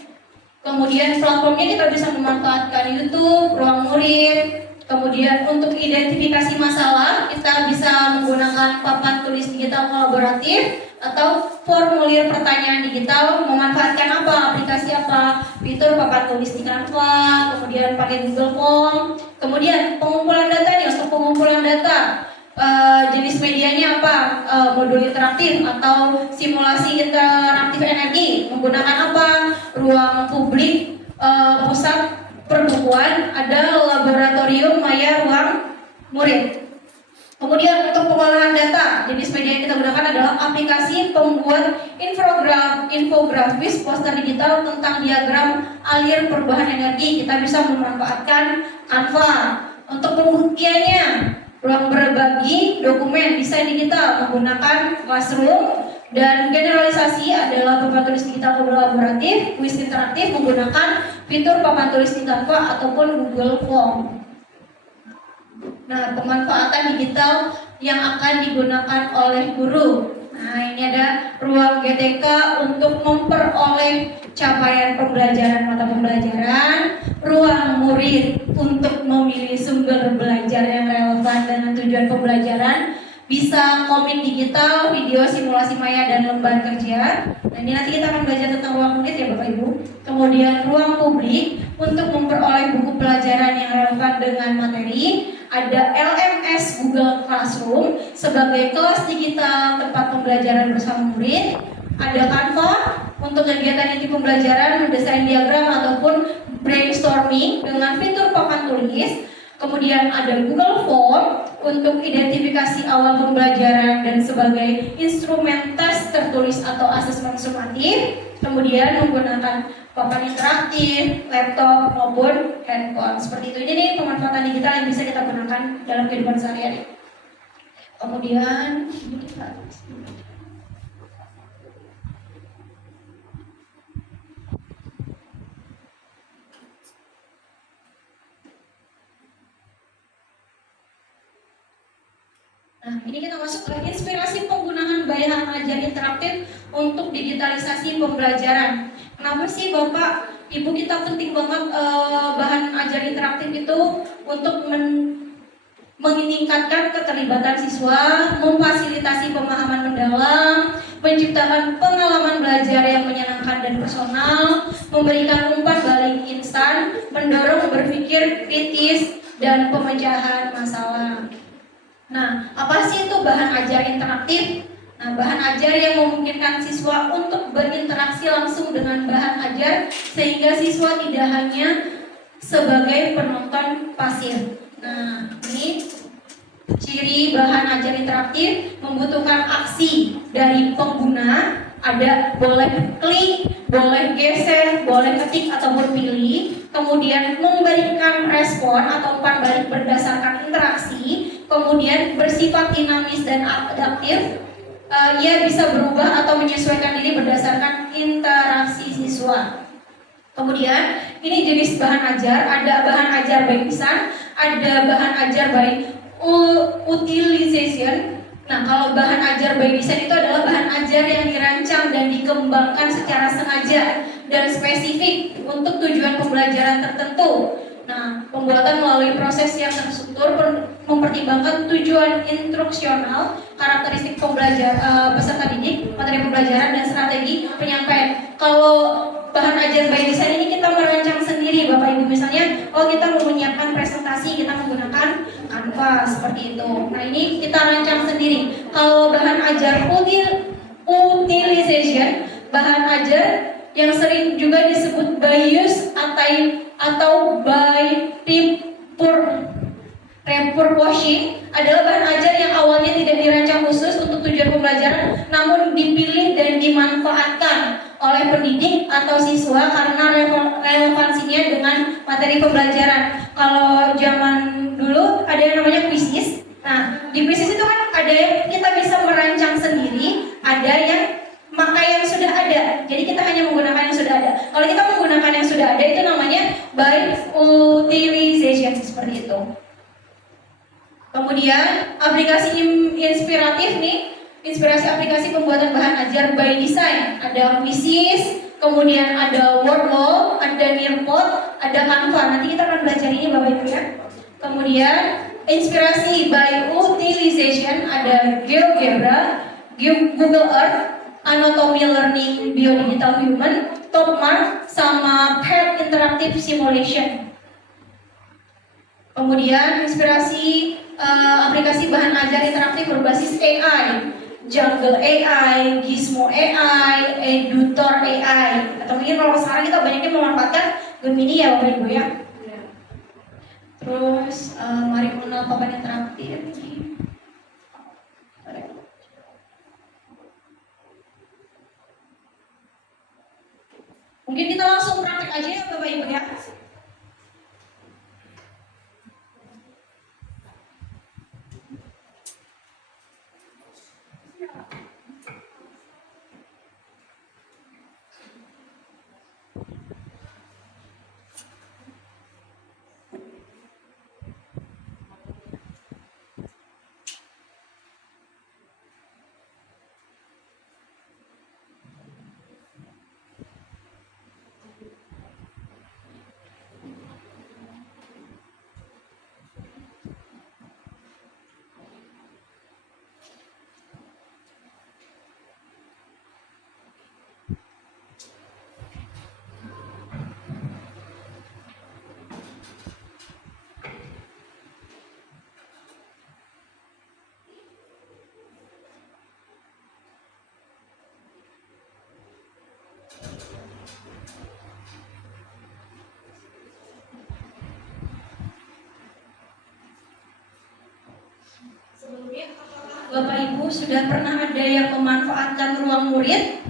Kemudian platformnya kita bisa memanfaatkan YouTube, Ruang Murid. Kemudian untuk identifikasi masalah kita bisa menggunakan papan tulis digital kolaboratif atau formulir pertanyaan digital. Memanfaatkan apa? Aplikasi apa? Fitur papan tulis di Canva, kemudian pakai Google Form. Kemudian pengumpulan data nih, untuk pengumpulan data jenis medianya apa? Modul interaktif atau simulasi interaktif energi. Menggunakan apa? Ruang publik, pusat perbukuan, ada laboratorium maya ruang murid. Kemudian untuk pengolahan data, jenis media yang kita gunakan adalah aplikasi pembuat infografis poster digital tentang diagram alir perubahan energi. Kita bisa memanfaatkan Canva. Untuk pembuktiannya, ruang berbagi dokumen bisa digital menggunakan Classroom. Dan generalisasi adalah papan tulis digital kolaboratif, kuis interaktif menggunakan fitur papan tulis di Canva ataupun Google Form. Nah, pemanfaatan digital yang akan digunakan oleh guru. Nah, ini ada ruang GTK untuk memperoleh capaian pembelajaran mata pembelajaran, ruang murid untuk memilih sumber belajar yang relevan dengan tujuan pembelajaran, bisa komik digital, video simulasi maya dan lembar kerja. Nah, ini nanti kita akan belajar tentang ruang murid ya Bapak Ibu. Kemudian ruang publik untuk memperoleh buku pelajaran yang relevan dengan materi. Ada LMS Google Classroom sebagai kelas digital tempat pembelajaran bersama murid. Ada Canva untuk kegiatan inti pembelajaran, mendesain diagram ataupun brainstorming dengan fitur papan tulis. Kemudian ada Google Form untuk identifikasi awal pembelajaran dan sebagai instrumen tes tertulis atau asesmen sumatif. Kemudian menggunakan papan interaktif, laptop maupun handphone. Seperti itu. Jadi pemanfaatan digital yang bisa kita gunakan dalam kehidupan sehari-hari. Kemudian nah, ini kita masuk ke inspirasi penggunaan bahan ajar interaktif untuk digitalisasi pembelajaran. Kenapa sih Bapak, Ibu kita penting banget bahan ajar interaktif itu untuk meningkatkan keterlibatan siswa, memfasilitasi pemahaman mendalam, menciptakan pengalaman belajar yang menyenangkan dan personal, memberikan umpan balik instan, mendorong berpikir kritis, dan pemecahan masalah. Nah, apa sih itu bahan ajar interaktif? Nah, bahan ajar yang memungkinkan siswa untuk berinteraksi langsung dengan bahan ajar sehingga siswa tidak hanya sebagai penonton pasif. Nah, ini ciri bahan ajar interaktif membutuhkan aksi dari pengguna. Ada boleh klik, boleh geser, boleh ketik ataupun pilih. Kemudian memberikan respon atau umpan balik berdasarkan interaksi. Kemudian bersifat dinamis dan adaptif. Ia bisa berubah atau menyesuaikan diri berdasarkan interaksi siswa. Kemudian ini jenis bahan ajar. Ada bahan ajar by design, ada bahan ajar by utilization. Nah, kalau bahan ajar by design itu adalah bahan ajar yang dirancang dan dikembangkan secara sengaja dan spesifik untuk tujuan pembelajaran tertentu. Nah, pembuatan melalui proses yang terstruktur mempertimbangkan tujuan instruksional, karakteristik peserta didik, materi pembelajaran, dan strategi penyampaian. Kalau bahan ajar by design ini kita merancang sendiri Bapak Ibu, misalnya kita mau menyiapkan presentasi, kita menggunakan Canva seperti itu. Nah, ini kita rancang sendiri. Kalau bahan ajar utilization, bahan ajar yang sering juga disebut by use atau by repurposing adalah bahan ajar yang awalnya tidak dirancang khusus untuk tujuan pembelajaran, namun dipilih dan dimanfaatkan oleh pendidik atau siswa karena relevansinya dengan materi pembelajaran. Kalau zaman gitu. Kemudian aplikasi inspiratif nih, inspirasi aplikasi pembuatan bahan ajar by design. Ada Quizzes, kemudian ada Wordle, ada Nearpod, ada Canva. Nanti kita akan belajar ini Bapak Ibu ya. Kemudian inspirasi by utilization ada GeoGebra, Google Earth, Anatomy Learning Biodigital Human, Topmark, sama Pet Interactive Simulation. Kemudian inspirasi aplikasi bahan ajar interaktif berbasis AI, Jungle AI, Gizmo AI, Edutor AI. Atau mungkin kalau sekarang kita banyaknya memanfaatkan Gemini ya Bapak Ibu ya. Terus mari mengenal papan interaktif. Mungkin kita langsung praktek aja ya Bapak Ibu ya. Sebelumnya, Bapak Ibu sudah pernah ada yang memanfaatkan ruang murid?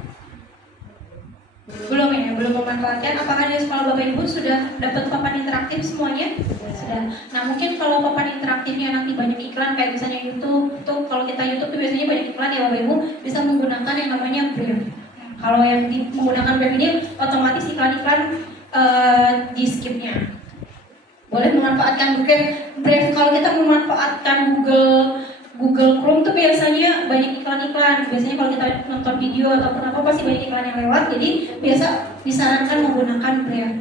Belum ya, belum memanfaatkan. Apakah di sekolah Bapak Ibu sudah dapat papan interaktif semuanya? Sudah. Nah mungkin kalau papan interaktifnya nanti banyak iklan kayak misalnya YouTube, tuh kalau kita YouTube tuh biasanya banyak iklan ya Bapak Ibu, bisa menggunakan yang namanya Brave. Kalau yang menggunakan Brave ini otomatis iklan-iklan di skipnya. Boleh memanfaatkan Brave. Kalau kita memanfaatkan Google Chrome tuh biasanya banyak iklan-iklan. Biasanya kalau kita nonton video ataupun apa pasti banyak iklan yang lewat. Jadi biasa disarankan menggunakan Brave.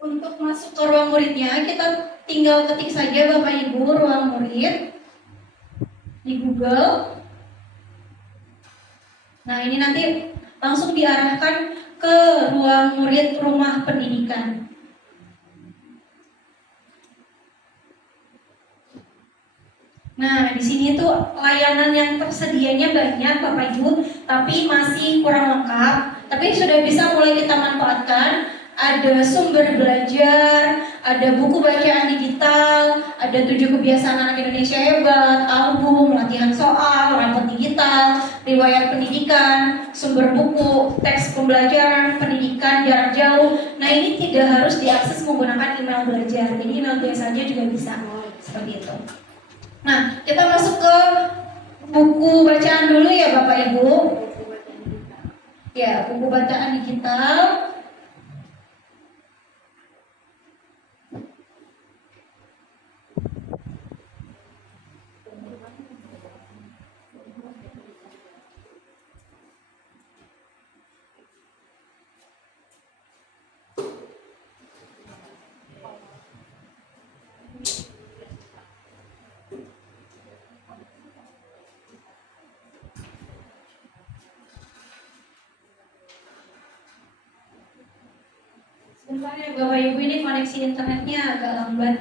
Untuk masuk ke ruang muridnya, kita tinggal ketik saja Bapak Ibu ruang murid di Google. Nah ini nanti langsung diarahkan ke ruang murid rumah pendidikan. Nah, di sini tuh layanan yang tersedianya banyak Bapak Ibu, tapi masih kurang lengkap. Tapi sudah bisa mulai kita manfaatkan. Ada sumber belajar, ada buku bacaan digital, ada 7 kebiasaan anak Indonesia hebat, album, latihan soal, rapot digital, riwayat pendidikan, sumber buku, teks pembelajaran, pendidikan jarak jauh. Nah ini tidak harus diakses menggunakan email belajar, jadi email biasa aja juga bisa, seperti itu. Nah kita masuk ke buku bacaan dulu ya Bapak Ibu. Ya, buku bacaan digital. Sebentar ya Bapak Ibu, ini koneksi internetnya agak lambat.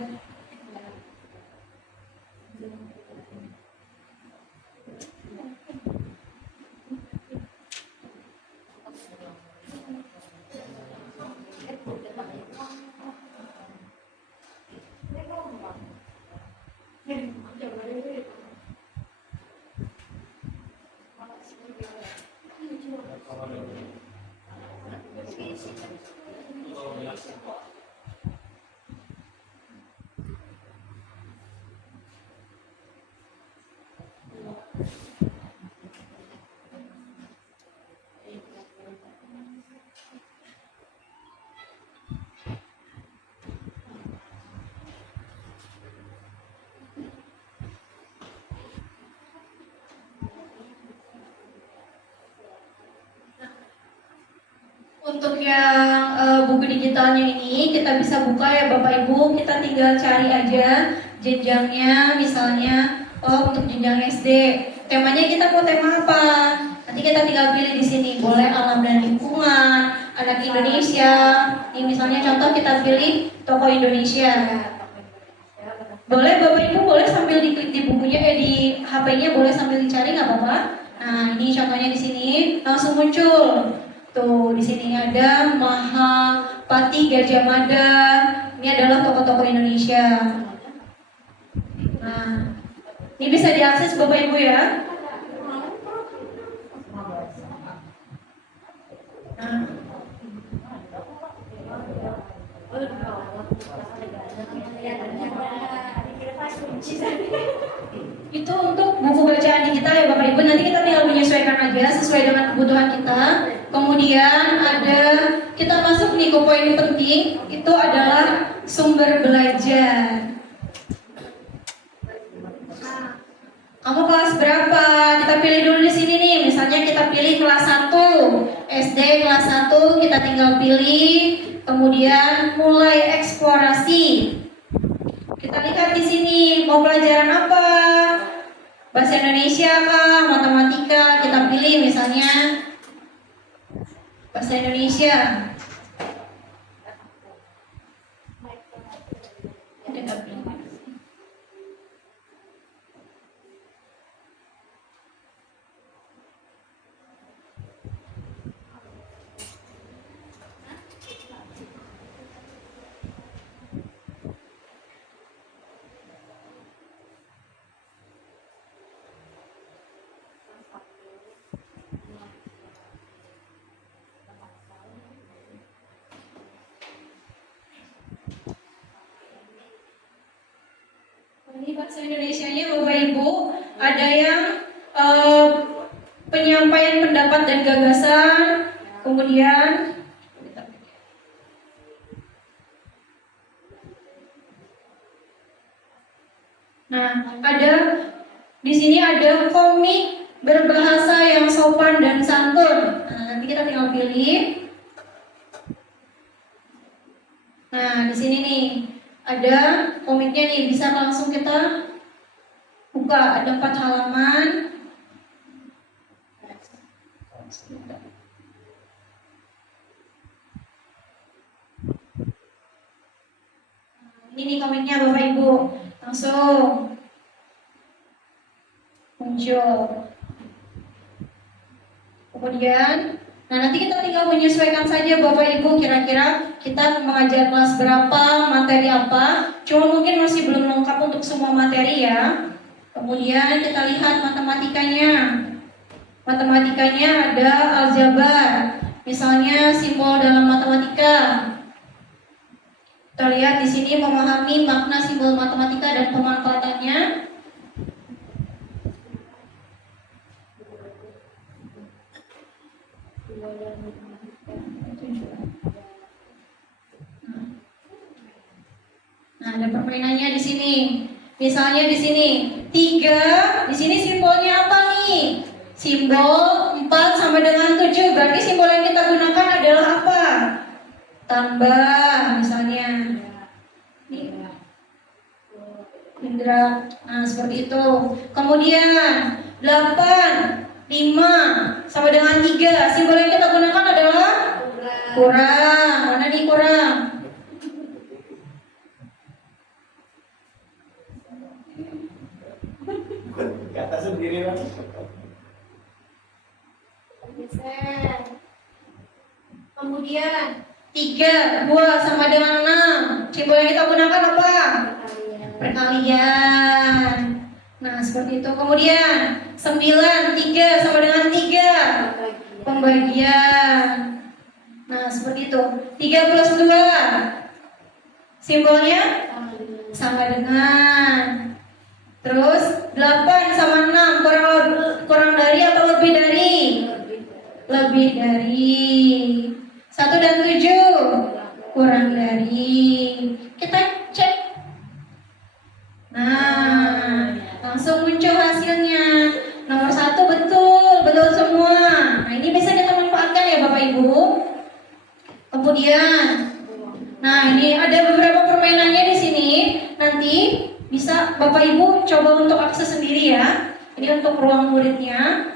Untuk yang buku digitalnya ini kita bisa buka ya Bapak Ibu, kita tinggal cari aja jenjangnya, misalnya untuk jenjang SD. Temanya kita mau tema apa? Nanti kita tinggal pilih di sini, boleh alam dan lingkungan, anak Indonesia. Ini misalnya contoh kita pilih tokoh Indonesia. Boleh Bapak Ibu boleh sambil diklik di bukunya, di HP-nya boleh sambil dicari nggak apa-apa. Nah ini contohnya di sini langsung muncul. Tuh di sini ada Mahapati Gajah Mada. Ini adalah tokoh-tokoh Indonesia. Nah ini bisa diakses Bapak Ibu ya. Nah. Itu untuk buku bacaan digital ya Bapak Ibu. Nanti kita tinggal menyesuaikan aja sesuai dengan kebutuhan kita. Kemudian ada kita masuk nih ke poin penting, itu adalah sumber belajar. Kamu kelas berapa? Kita pilih dulu di sini nih. Misalnya kita pilih kelas 1 SD kelas 1, kita tinggal pilih. Kemudian mulai eksplorasi. Kita lihat di sini mau pelajaran apa? Bahasa Indonesia kah? Matematika? Kita pilih misalnya bahasa Indonesia. Kita pilih. Ini bahasa Indonesianya Bapak Ibu, ada yang penyampaian pendapat dan gagasan, kemudian ada di sini ada komik berbahasa yang sopan dan santun. Nah, nanti kita tinggal pilih. Nah, di sini nih ada komiknya nih, bisa langsung kita buka. Ada 4 halaman. Ini nih komiknya Bapak Ibu, langsung muncul. Kemudian nanti kita tinggal menyesuaikan saja Bapak Ibu, kira-kira kita mengajar kelas berapa, materi apa. Cuma mungkin masih belum lengkap untuk semua materi ya. Kemudian kita lihat matematikanya. Matematikanya ada aljabar, misalnya simbol dalam matematika. Kita lihat di sini memahami makna simbol matematika dan pemanfaatannya. Nah, ada permainannya di sini. Misalnya di sini 3, di sini simbolnya apa nih? Simbol 4 sama dengan 7. Berarti simbol yang kita gunakan adalah apa? Tambah misalnya. Indra. Nah, seperti itu. Kemudian 8, 5 sama dengan 3. Simbol yang kita gunakan adalah kurang. Mana nih kurang? Kata sendiri mas. Kemudian 3, 2 sama dengan 6. Simbol yang kita gunakan apa? Perkalian. Nah, seperti itu. Kemudian 9, 3 sama dengan 3. Pembagian. Nah, seperti itu. 3 plus 2. Simbolnya sama dengan. Terus 8 sama 6 kurang dari atau lebih dari? Lebih dari. 1 dan 7 kurang dari. Kita cek. Nah, langsung muncul hasilnya. Nomor 1 betul semua. Nah, ini bisa kita manfaatkan ya Bapak Ibu. Bapak Ibu coba untuk akses sendiri ya. Ini untuk ruang muridnya.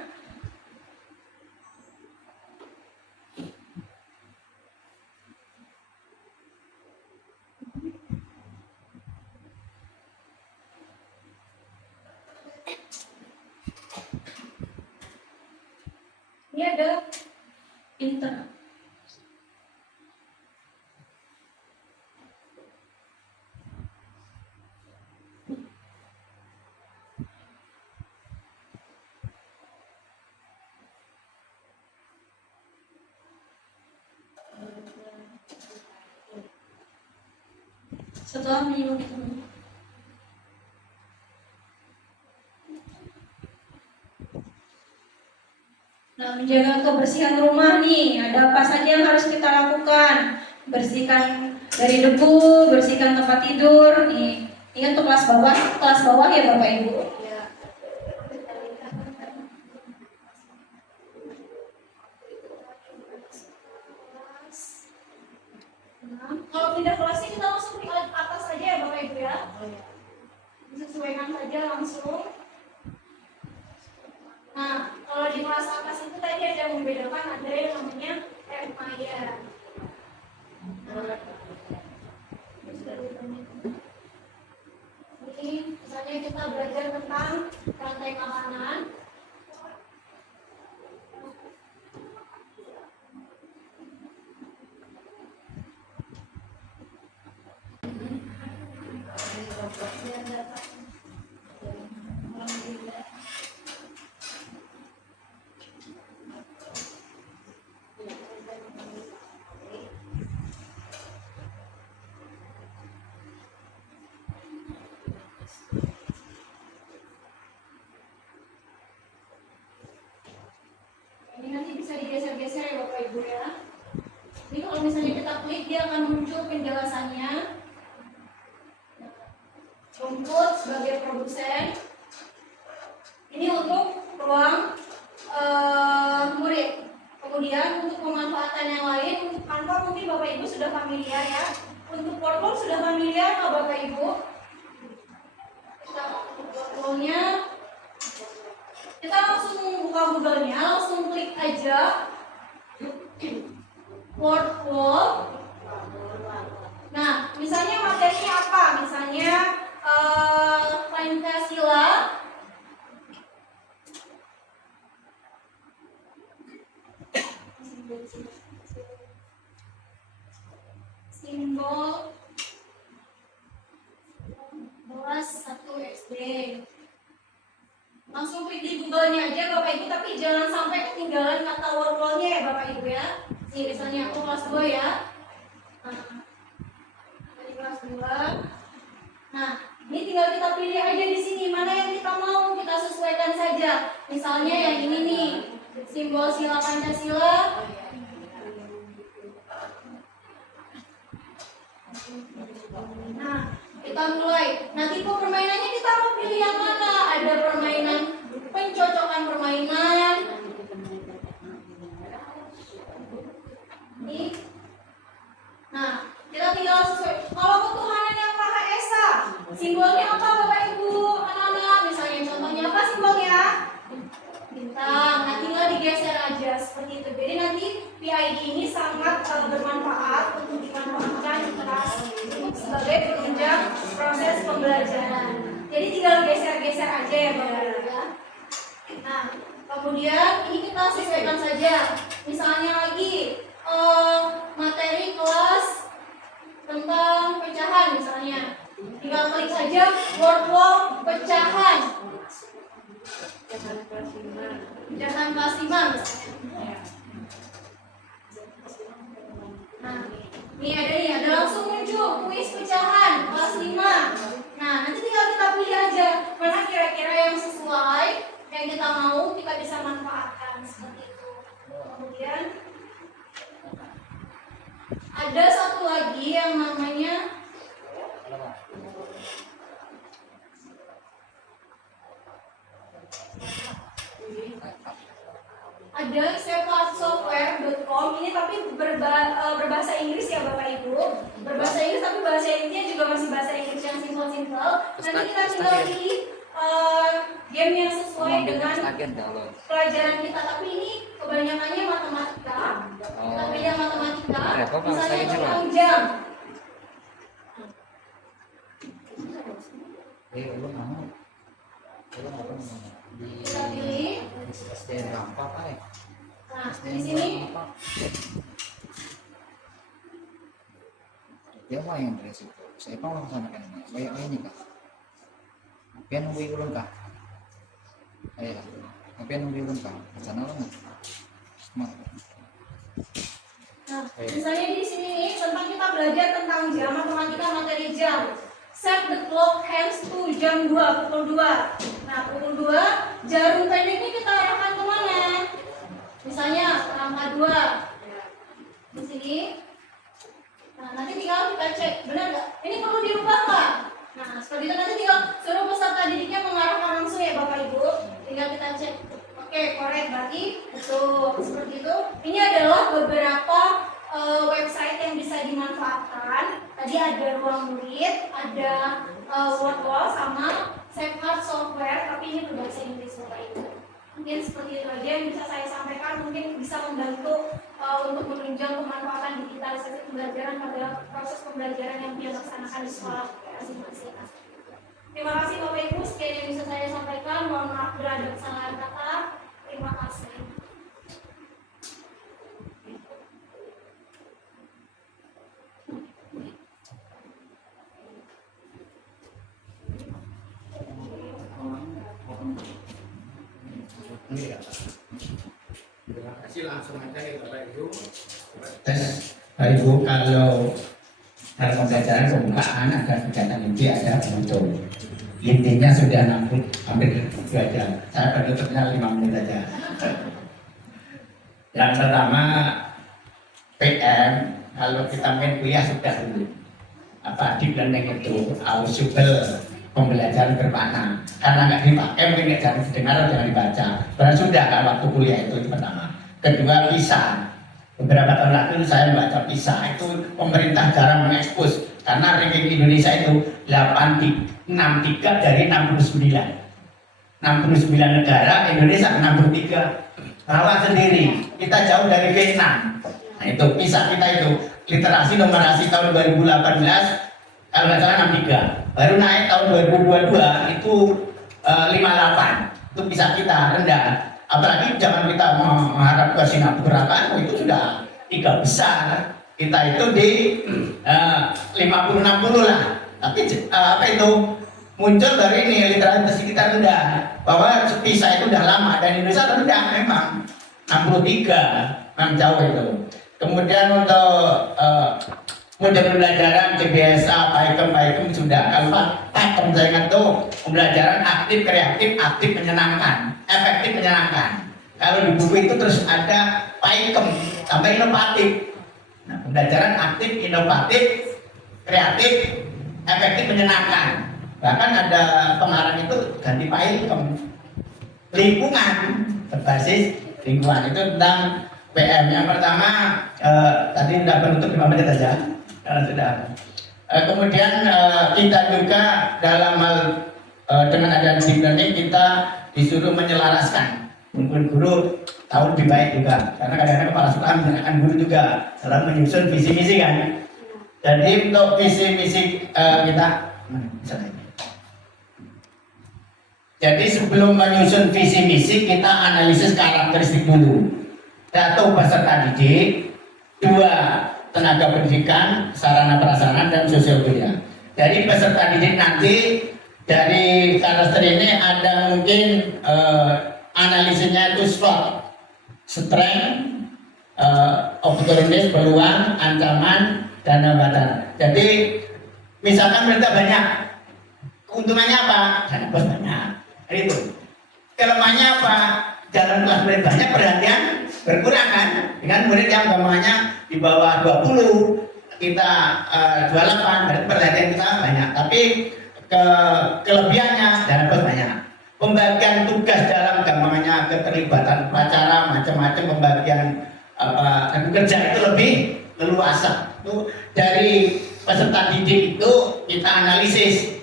Ini ada pinter. Setelah minum itu. Nah, menjaga kebersihan rumah nih, ada apa saja yang harus kita lakukan? Bersihkan dari debu, bersihkan tempat tidur nih. Ini untuk kelas bawah ya Bapak Ibu. Nah, kalau pindah kelasnya kita langsung ke atas saja ya Bapak Ibu ya. Sesuaikan saja langsung. Nah, kalau di kelas atas itu tadi ada yang membedakan, ada yang namanya Maya. Ini misalnya kita belajar tentang rantai keamanan. Ini nanti bisa digeser-geser ya Bapak Ibu ya. Ini kalau misalnya kita klik dia akan muncul penjelasannya. Rumput sebagai produsen. Ini untuk ruang murid. Kemudian untuk pemanfaatan yang lain, untuk kantor mungkin Bapak Ibu sudah familiar ya. Untuk portal sudah familiar nggak Bapak Ibu? Kita portalnya. Kita langsung buka Google-nya, langsung klik aja workflow. Nah, misalnya materinya apa? Misalnya Pancasila, simbol kelas 1 SD. Langsung klik di Google-nya aja Bapak Ibu, tapi jangan sampai ketinggalan kata workflow-nya ya Bapak Ibu ya. Nih misalnya aku kelas 2 ya. Nah, dari kelas 2. Nah, ini tinggal kita pilih aja di sini mana yang kita mau, kita sesuaikan saja. Misalnya yang ini nih, simbol sila Pancasila. Nah, kita mulai. Nah, tipe permainannya kita mau pilih yang mana? Ada permainan pencocokan permainan. Ini. Nah, kita tinggal sesuai. Kalau ketuhanan yang Maha Esa, simbolnya apa Bapak Ibu? Anak-anak, misalnya contohnya apa simbolnya? Bintang. Nah, tinggal digeser aja seperti itu. Jadi nanti PID ini sangat bermanfaat untuk dimanfaatkan di kelas sebagai penunjang proses pembelajaran. Jadi tinggal geser-geser aja ya Bapak Ibu ya. Nah, kemudian ini kita sesuaikan saja. Misalnya lagi materi kelas tentang pecahan misalnya. Tinggal klik saja workflow pecahan. Pecahan kelas 5 misalnya. Nah, ini ada langsung muncul kuis pecahan kelas 5. Nah, nanti tinggal kita pilih aja mana kira-kira yang sesuai, yang kita mau, kita bisa manfaatkan seperti itu. Kemudian ada satu lagi yang namanya ada sepasoftware.com. ini tapi berbahasa Inggris ya Bapak Ibu. Berbahasa Inggris tapi bahasa Inggrisnya juga masih bahasa Inggris yang simpel-simpel. Nanti kita tinggal pilih game yang sesuai dengan pelajaran kita. Tapi ini kebanyakannya matematika. Kita pilih matematika. Misalnya tentang jam. Kita pilih. Nah, di sini Dia mah yang beresiko. Saya mau laksanakan ini. Banyak ini kak. Apian nunggu ulun kak. Ayo, apian nunggu ulun kak. Sana lah. Smart. Nah, misalnya di sini nih tentang kita belajar tentang jam, matematika materi jam. Set the clock hands to jam 2, pukul 2. Nah, pukul 2, jarum pendeknya kita arahkan kemana? Misalnya angka 2 di sini. Nah, nanti tinggal kita cek, benar nggak? Ini perlu dirubah nggak? Nah, seperti itu nanti tinggal suruh peserta didiknya mengarahkan langsung ya Bapak Ibu. Tinggal kita cek. Oke, korek berarti betul seperti itu. Ini adalah beberapa website yang bisa dimanfaatkan. Tadi ada Ruang Murid, ada Wordwall sama Safeguard Software, tapi ini berbahasa Inggris Bapak Ibu. Mungkin seperti itu aja yang bisa saya sampaikan, mungkin bisa membantu untuk menunjang kemanfaatan digitalisasi pembelajaran pada proses pembelajaran yang dia laksanakan di sekolah masing-masing. Terima kasih Bapak Ibu, sekian yang bisa saya sampaikan. Mohon maaf bila ada kesalahan kata. Terima kasih. Terima kasih, langsung aja ya Bapak Ibu. Tes Bapak Ibu, kalau dalam pembelajaran pembukaan ada kegiatan inti, ada penutup. Intinya sudah hampir 2 jam. Saya penutupnya 5 menit saja. Yang pertama PM, kalau kita main kuliah sudah dulu. Apa deep learning itu ausubel pembelajaran bermakna, karena nggak dipakai mungkin jangan didengar atau jangan dibaca. Karena sudah kan waktu kuliah itu pertama. Kedua PISA, beberapa tahun lalu saya membaca PISA itu pemerintah jarang mengekspos karena ranking Indonesia itu 63 dari 69 negara, Indonesia 63 bawah sendiri, kita jauh dari Vietnam. Nah itu PISA kita itu literasi numerasi tahun 2018 kalau nggak salah 63, baru naik tahun 2022 itu 58, itu bisa kita rendah. Apalagi jangan kita mengharap ke Singapura kan, itu sudah 3 besar, kita itu di 50-60 lah. Tapi apa itu muncul dari ini literasi kita rendah, bahwa PISA itu udah lama dan Indonesia rendah memang 63, memang jauh itu. Kemudian untuk model pembelajaran CBSA, PAIKEM sudah. Kalau PAIKEM saya ingat tuh pembelajaran aktif, kreatif, aktif, menyenangkan, efektif, menyenangkan. Kalau di buku itu terus ada PAIKEM sampai inovatif. Nah, pembelajaran aktif, inovatif, kreatif, efektif, menyenangkan. Bahkan ada pengarang itu ganti PAIKEM. Lingkungan, berbasis lingkungan itu tentang PM. Yang pertama tadi sudah penutup 5 menit saja. Sudah. Kemudian kita juga dalam hal dengan adanya deep learning kita disuruh menyelaraskan. Mungkin guru tahu lebih baik juga, karena kadang-kadang kepala sekolah menyerahkan guru juga dalam menyusun visi misi kan. Jadi untuk visi misi kita, jadi sebelum menyusun visi misi kita analisis karakteristik dulu. 1 peserta didik, 2 tenaga pendidikan, sarana prasarana dan sosial budaya. Jadi peserta didik nanti dari karakter ini ada mungkin analisisnya itu SWOT, strength, opportunities, peluang, ancaman, dan hambatan. Jadi misalkan mereka banyak, keuntungannya apa? Dana bos banyak. Itu. Kelemahannya apa? Dalam kelas murid banyak, perhatian berkurang kan? Dengan murid yang gambarnya di bawah 20, kita 28, berarti perhatian kita banyak. Tapi kelebihannya dana bos banyak. Pembagian tugas dalam gambarnya, keterlibatan upacara, macam-macam pembagian kerja itu lebih leluasa. Itu dari peserta didik itu kita analisis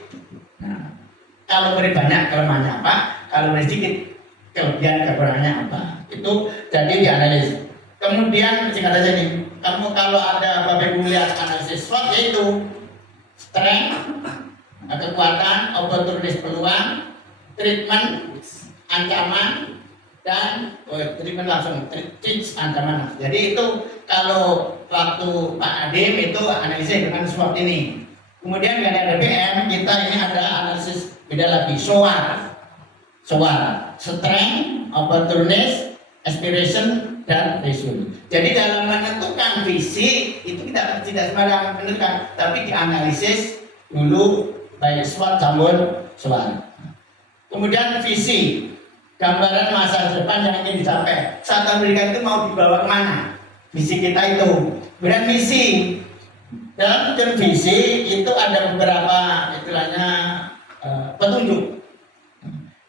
Kalau murid banyak kelemahannya apa, kalau murid sedikit kelebihan kekurangannya apa. Itu jadi dianalisis. Kemudian singkat saja nih, kamu kalau ada Bapak Ibu lihat analisis SWOT yaitu strength, kekuatan, opportunity peluang, treatment, ancaman, dan treatment langsung, teach ancaman. Jadi itu kalau waktu Pak Adim itu analisis dengan SWOT ini. Kemudian dengan RPM kita ini ada analisis beda lagi, SWOT, strength, opportunity, aspiration, dan result. Jadi dalam menentukan visi itu kita tidak sembarangan menentukan, tapi dianalisis dulu baik SWOT campur SWOT. Kemudian visi, gambaran masa depan yang ingin dicapai. Saat pendidikan itu mau dibawa kemana? Visi kita itu. Kemudian misi. Dalam tujuan visi itu ada beberapa istilahnya petunjuk.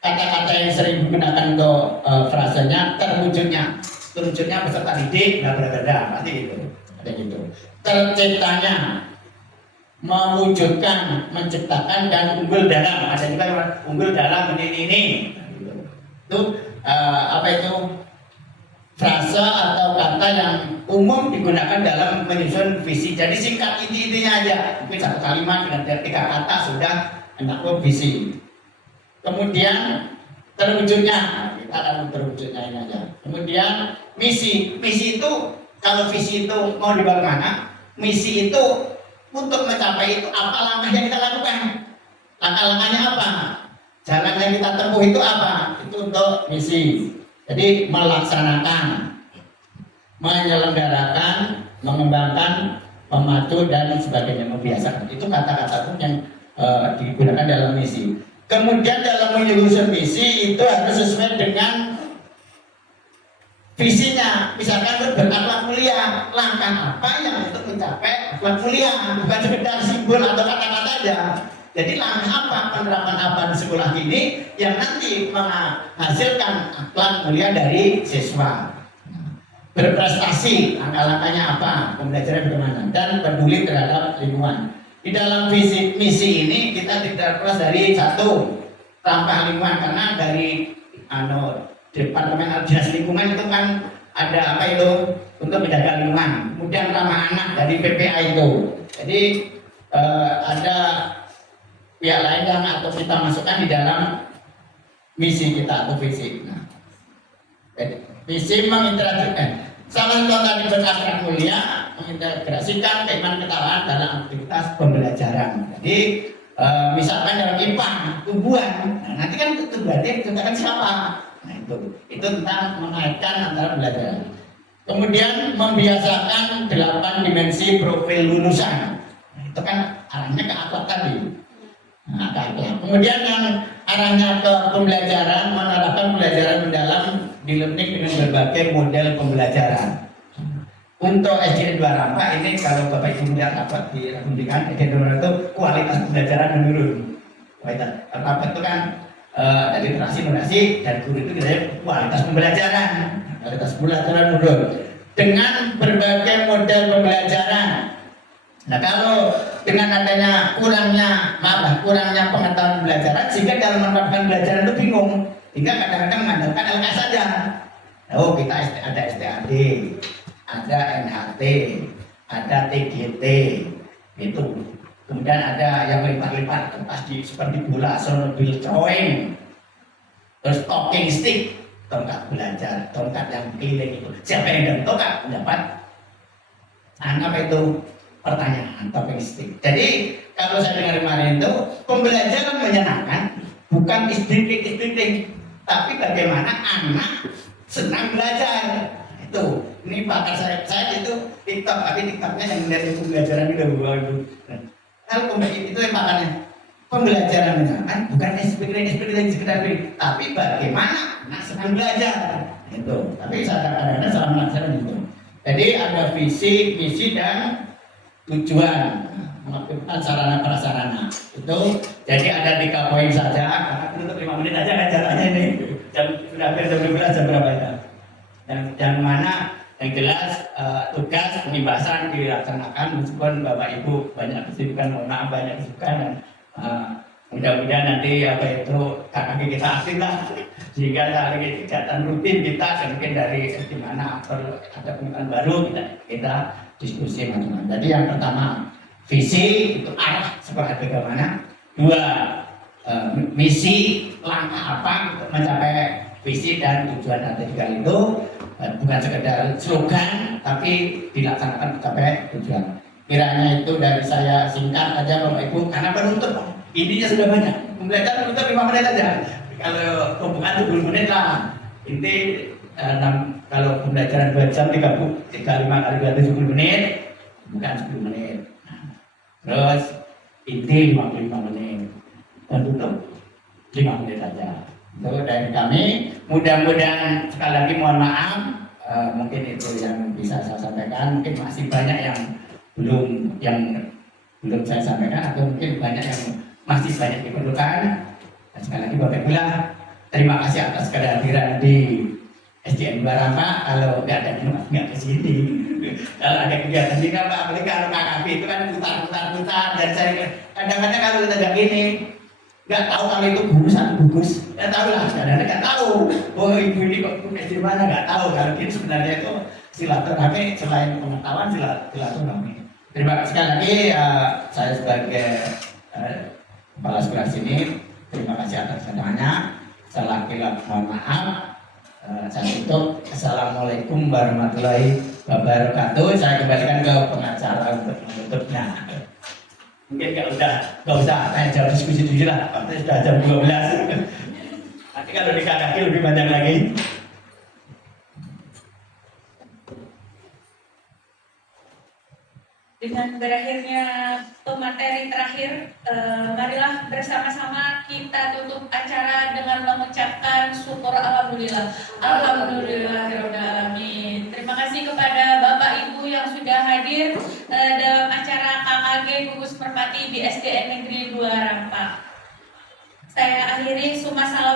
Kata-kata yang sering digunakan untuk frasanya terwujudnya peserta didik, bla pasti gitu. Ada gitu. Terciptanya, mewujudkan, menciptakan, dan unggul dalam. Ada juga unggul dalam ini. Itu apa itu frasa atau kata yang umum digunakan dalam menyusun visi. Jadi singkat intinya aja, mungkin satu kalimat dengan 3 kata sudah hendak visi. Kemudian terwujudnya, kita akan terwujudnya ini aja. Kemudian misi itu kalau visi itu mau dibawa kemana, misi itu untuk mencapai itu apa langkah yang kita lakukan, langkah-langkahnya apa, jalan yang kita tempuh itu apa, itu untuk misi. Jadi melaksanakan, menyelenggarakan, mengembangkan, memacu, dan sebagainya, membiasakan. Itu kata-kata yang digunakan dalam misi. Kemudian dalam menyusun misi itu harus sesuai dengan visinya. Misalkan berakhlak mulia, langkah apa yang untuk mencapai akhlak mulia, bukan sekedar simbol atau kata-kata aja. Jadi langkah apa, penerapan apa di sekolah ini yang nanti menghasilkan akhlak mulia dari siswa. Berprestasi, langkah-langkahnya apa, pembelajaran bagaimana, dan peduli terhadap lingkungan. Di dalam visi misi ini kita tidak lepas dari satu, ramah lingkungan, karena dari Departemen Dinas Lingkungan itu kan ada apa itu untuk menjaga lingkungan. Kemudian ramah anak dari PPA itu. Jadi ada pihak lain yang atau kita masukkan di dalam misi kita atau visi. Nah, visi mengintegrasikan salah satu tadi berakhlak mulia, mengintegrasikan keimanan ketakwaan dalam aktivitas pembelajaran. Jadi misalkan dalam IPA tumbuhan, nah, nanti kan tumbuhannya ditentukan siapa. Nah itu tentang mengaitkan antara belajar. Kemudian membiasakan 8 dimensi profil lulusan. Nah, itu kan arahnya ke akhlak tadi. Nah, kemudian yang arahnya ke pembelajaran, menerapkan pembelajaran mendalam di learning dengan berbagai model pembelajaran. Untuk SDN 2 Rampak ini kalau Bapak Ibu melihat rapat di pendidikan SDN 2 Rampak itu kualitas pembelajaran menurun. Kualitas rapat itu kan ada literasi dan guru itu kualitas pembelajaran menurun dengan berbagai model pembelajaran. Nah kalau dengan adanya kurangnya pengetahuan pembelajaran sehingga dalam menerapkan pembelajaran itu bingung, hingga kadang-kadang mengandalkan LKS saja. Oh kita ada STAD, ada NHT, ada TGT, itu. Kemudian ada yang lipat-lipat kertas seperti bola, snowball drawing, terus talking stick, tongkat belajar, tongkat yang keliling itu. Siapa yang dapat tongkat mendapat apa itu pertanyaan talking stick. Jadi kalau saya dengar kemarin itu pembelajaran menyenangkan, bukan istri-istri, tapi bagaimana anak senang belajar. Itu ini pakar saya itu TikTok, tapi TikToknya yang melihat pembelajaran itu. Kalau itu yang pakarnya pembelajaran menyenangkan, bukan SPK sekedar tapi bagaimana anak senang belajar. Itu. Tapi kadang-kadang salah melaksanakan itu. Jadi ada visi, misi, dan tujuan, mengaktifkan sarana prasarana. Itu jadi ada 3 poin saja. Karena untuk 5 menit aja kan jalannya ini. Sudah hampir jam 12 jam berapa itu? Yang mana yang jelas tugas pembebasan dilaksanakan meskipun Bapak Ibu banyak kesibukan, banyak kesibukan dan Mudah-mudahan nanti apa itu kakak kita aktif lah, sehingga dari kegiatan rutin kita mungkin dari gimana ada pengetahuan baru kita diskusi macam-macam. Jadi yang pertama visi itu arah seperti bagaimana, dua misi langkah apa untuk mencapai visi dan tujuan, dan tiga itu bukan sekedar slogan tapi dilaksanakan mencapai tujuan. Kiranya itu dari saya singkat aja Bapak Ibu, karena penuntut intinya sudah banyak. Pembelajaran penuntut 5 menit aja. Kalau pembukaan 70 menit lah. Inti kalau pembelajaran 2 jam 35 kali 70 menit, bukan 10 menit. Terus inti 55 menit. Penutup 5 menit saja. Itu dari kami. Mudah-mudahan sekali lagi mohon maaf, mungkin itu yang bisa saya sampaikan. Mungkin masih banyak yang belum saya sampaikan, atau mungkin banyak yang masih banyak diperlukan. Dan sekali lagi Bapak Ibu, terima kasih atas kehadiran di SDN Barampa. Kalau nggak ada minum nggak ke sini. Kalau ada kegiatan ini Pak, apalagi kalau KKP itu kan putar. Dan saya kadang-kadang kalau kita nggak gini, nggak tahu kalau itu gugus atau gugus, nggak tahu lah. Kadang-kadang nggak tahu. Oh ibu ini kok di mana, nggak tahu. Kalau ini sebenarnya itu silaturahmi, selain pengetahuan silaturahmi. Terima kasih sekali lagi, saya sebagai kepala sekolah sini, terima kasih atas kedatangannya. Salah kira mohon maaf. Saya tutup. Assalamualaikum warahmatullahi wabarakatuh. Saya kembalikan ke pengacara untuk menutupnya. Mungkin nggak usah tanya jawab diskusi dulu lah, karena sudah jam 12. Nanti kalau dikatakan lebih panjang lagi. Dengan berakhirnya pemateri terakhir, marilah bersama-sama kita tutup acara dengan mengucapkan syukur alhamdulillah. Alhamdulillahirobbilalamin. Terima kasih kepada Bapak Ibu yang sudah hadir dalam acara KKG Gugus Merpati di SDN Negeri 2 Rampak. Saya akhiri, summa salam.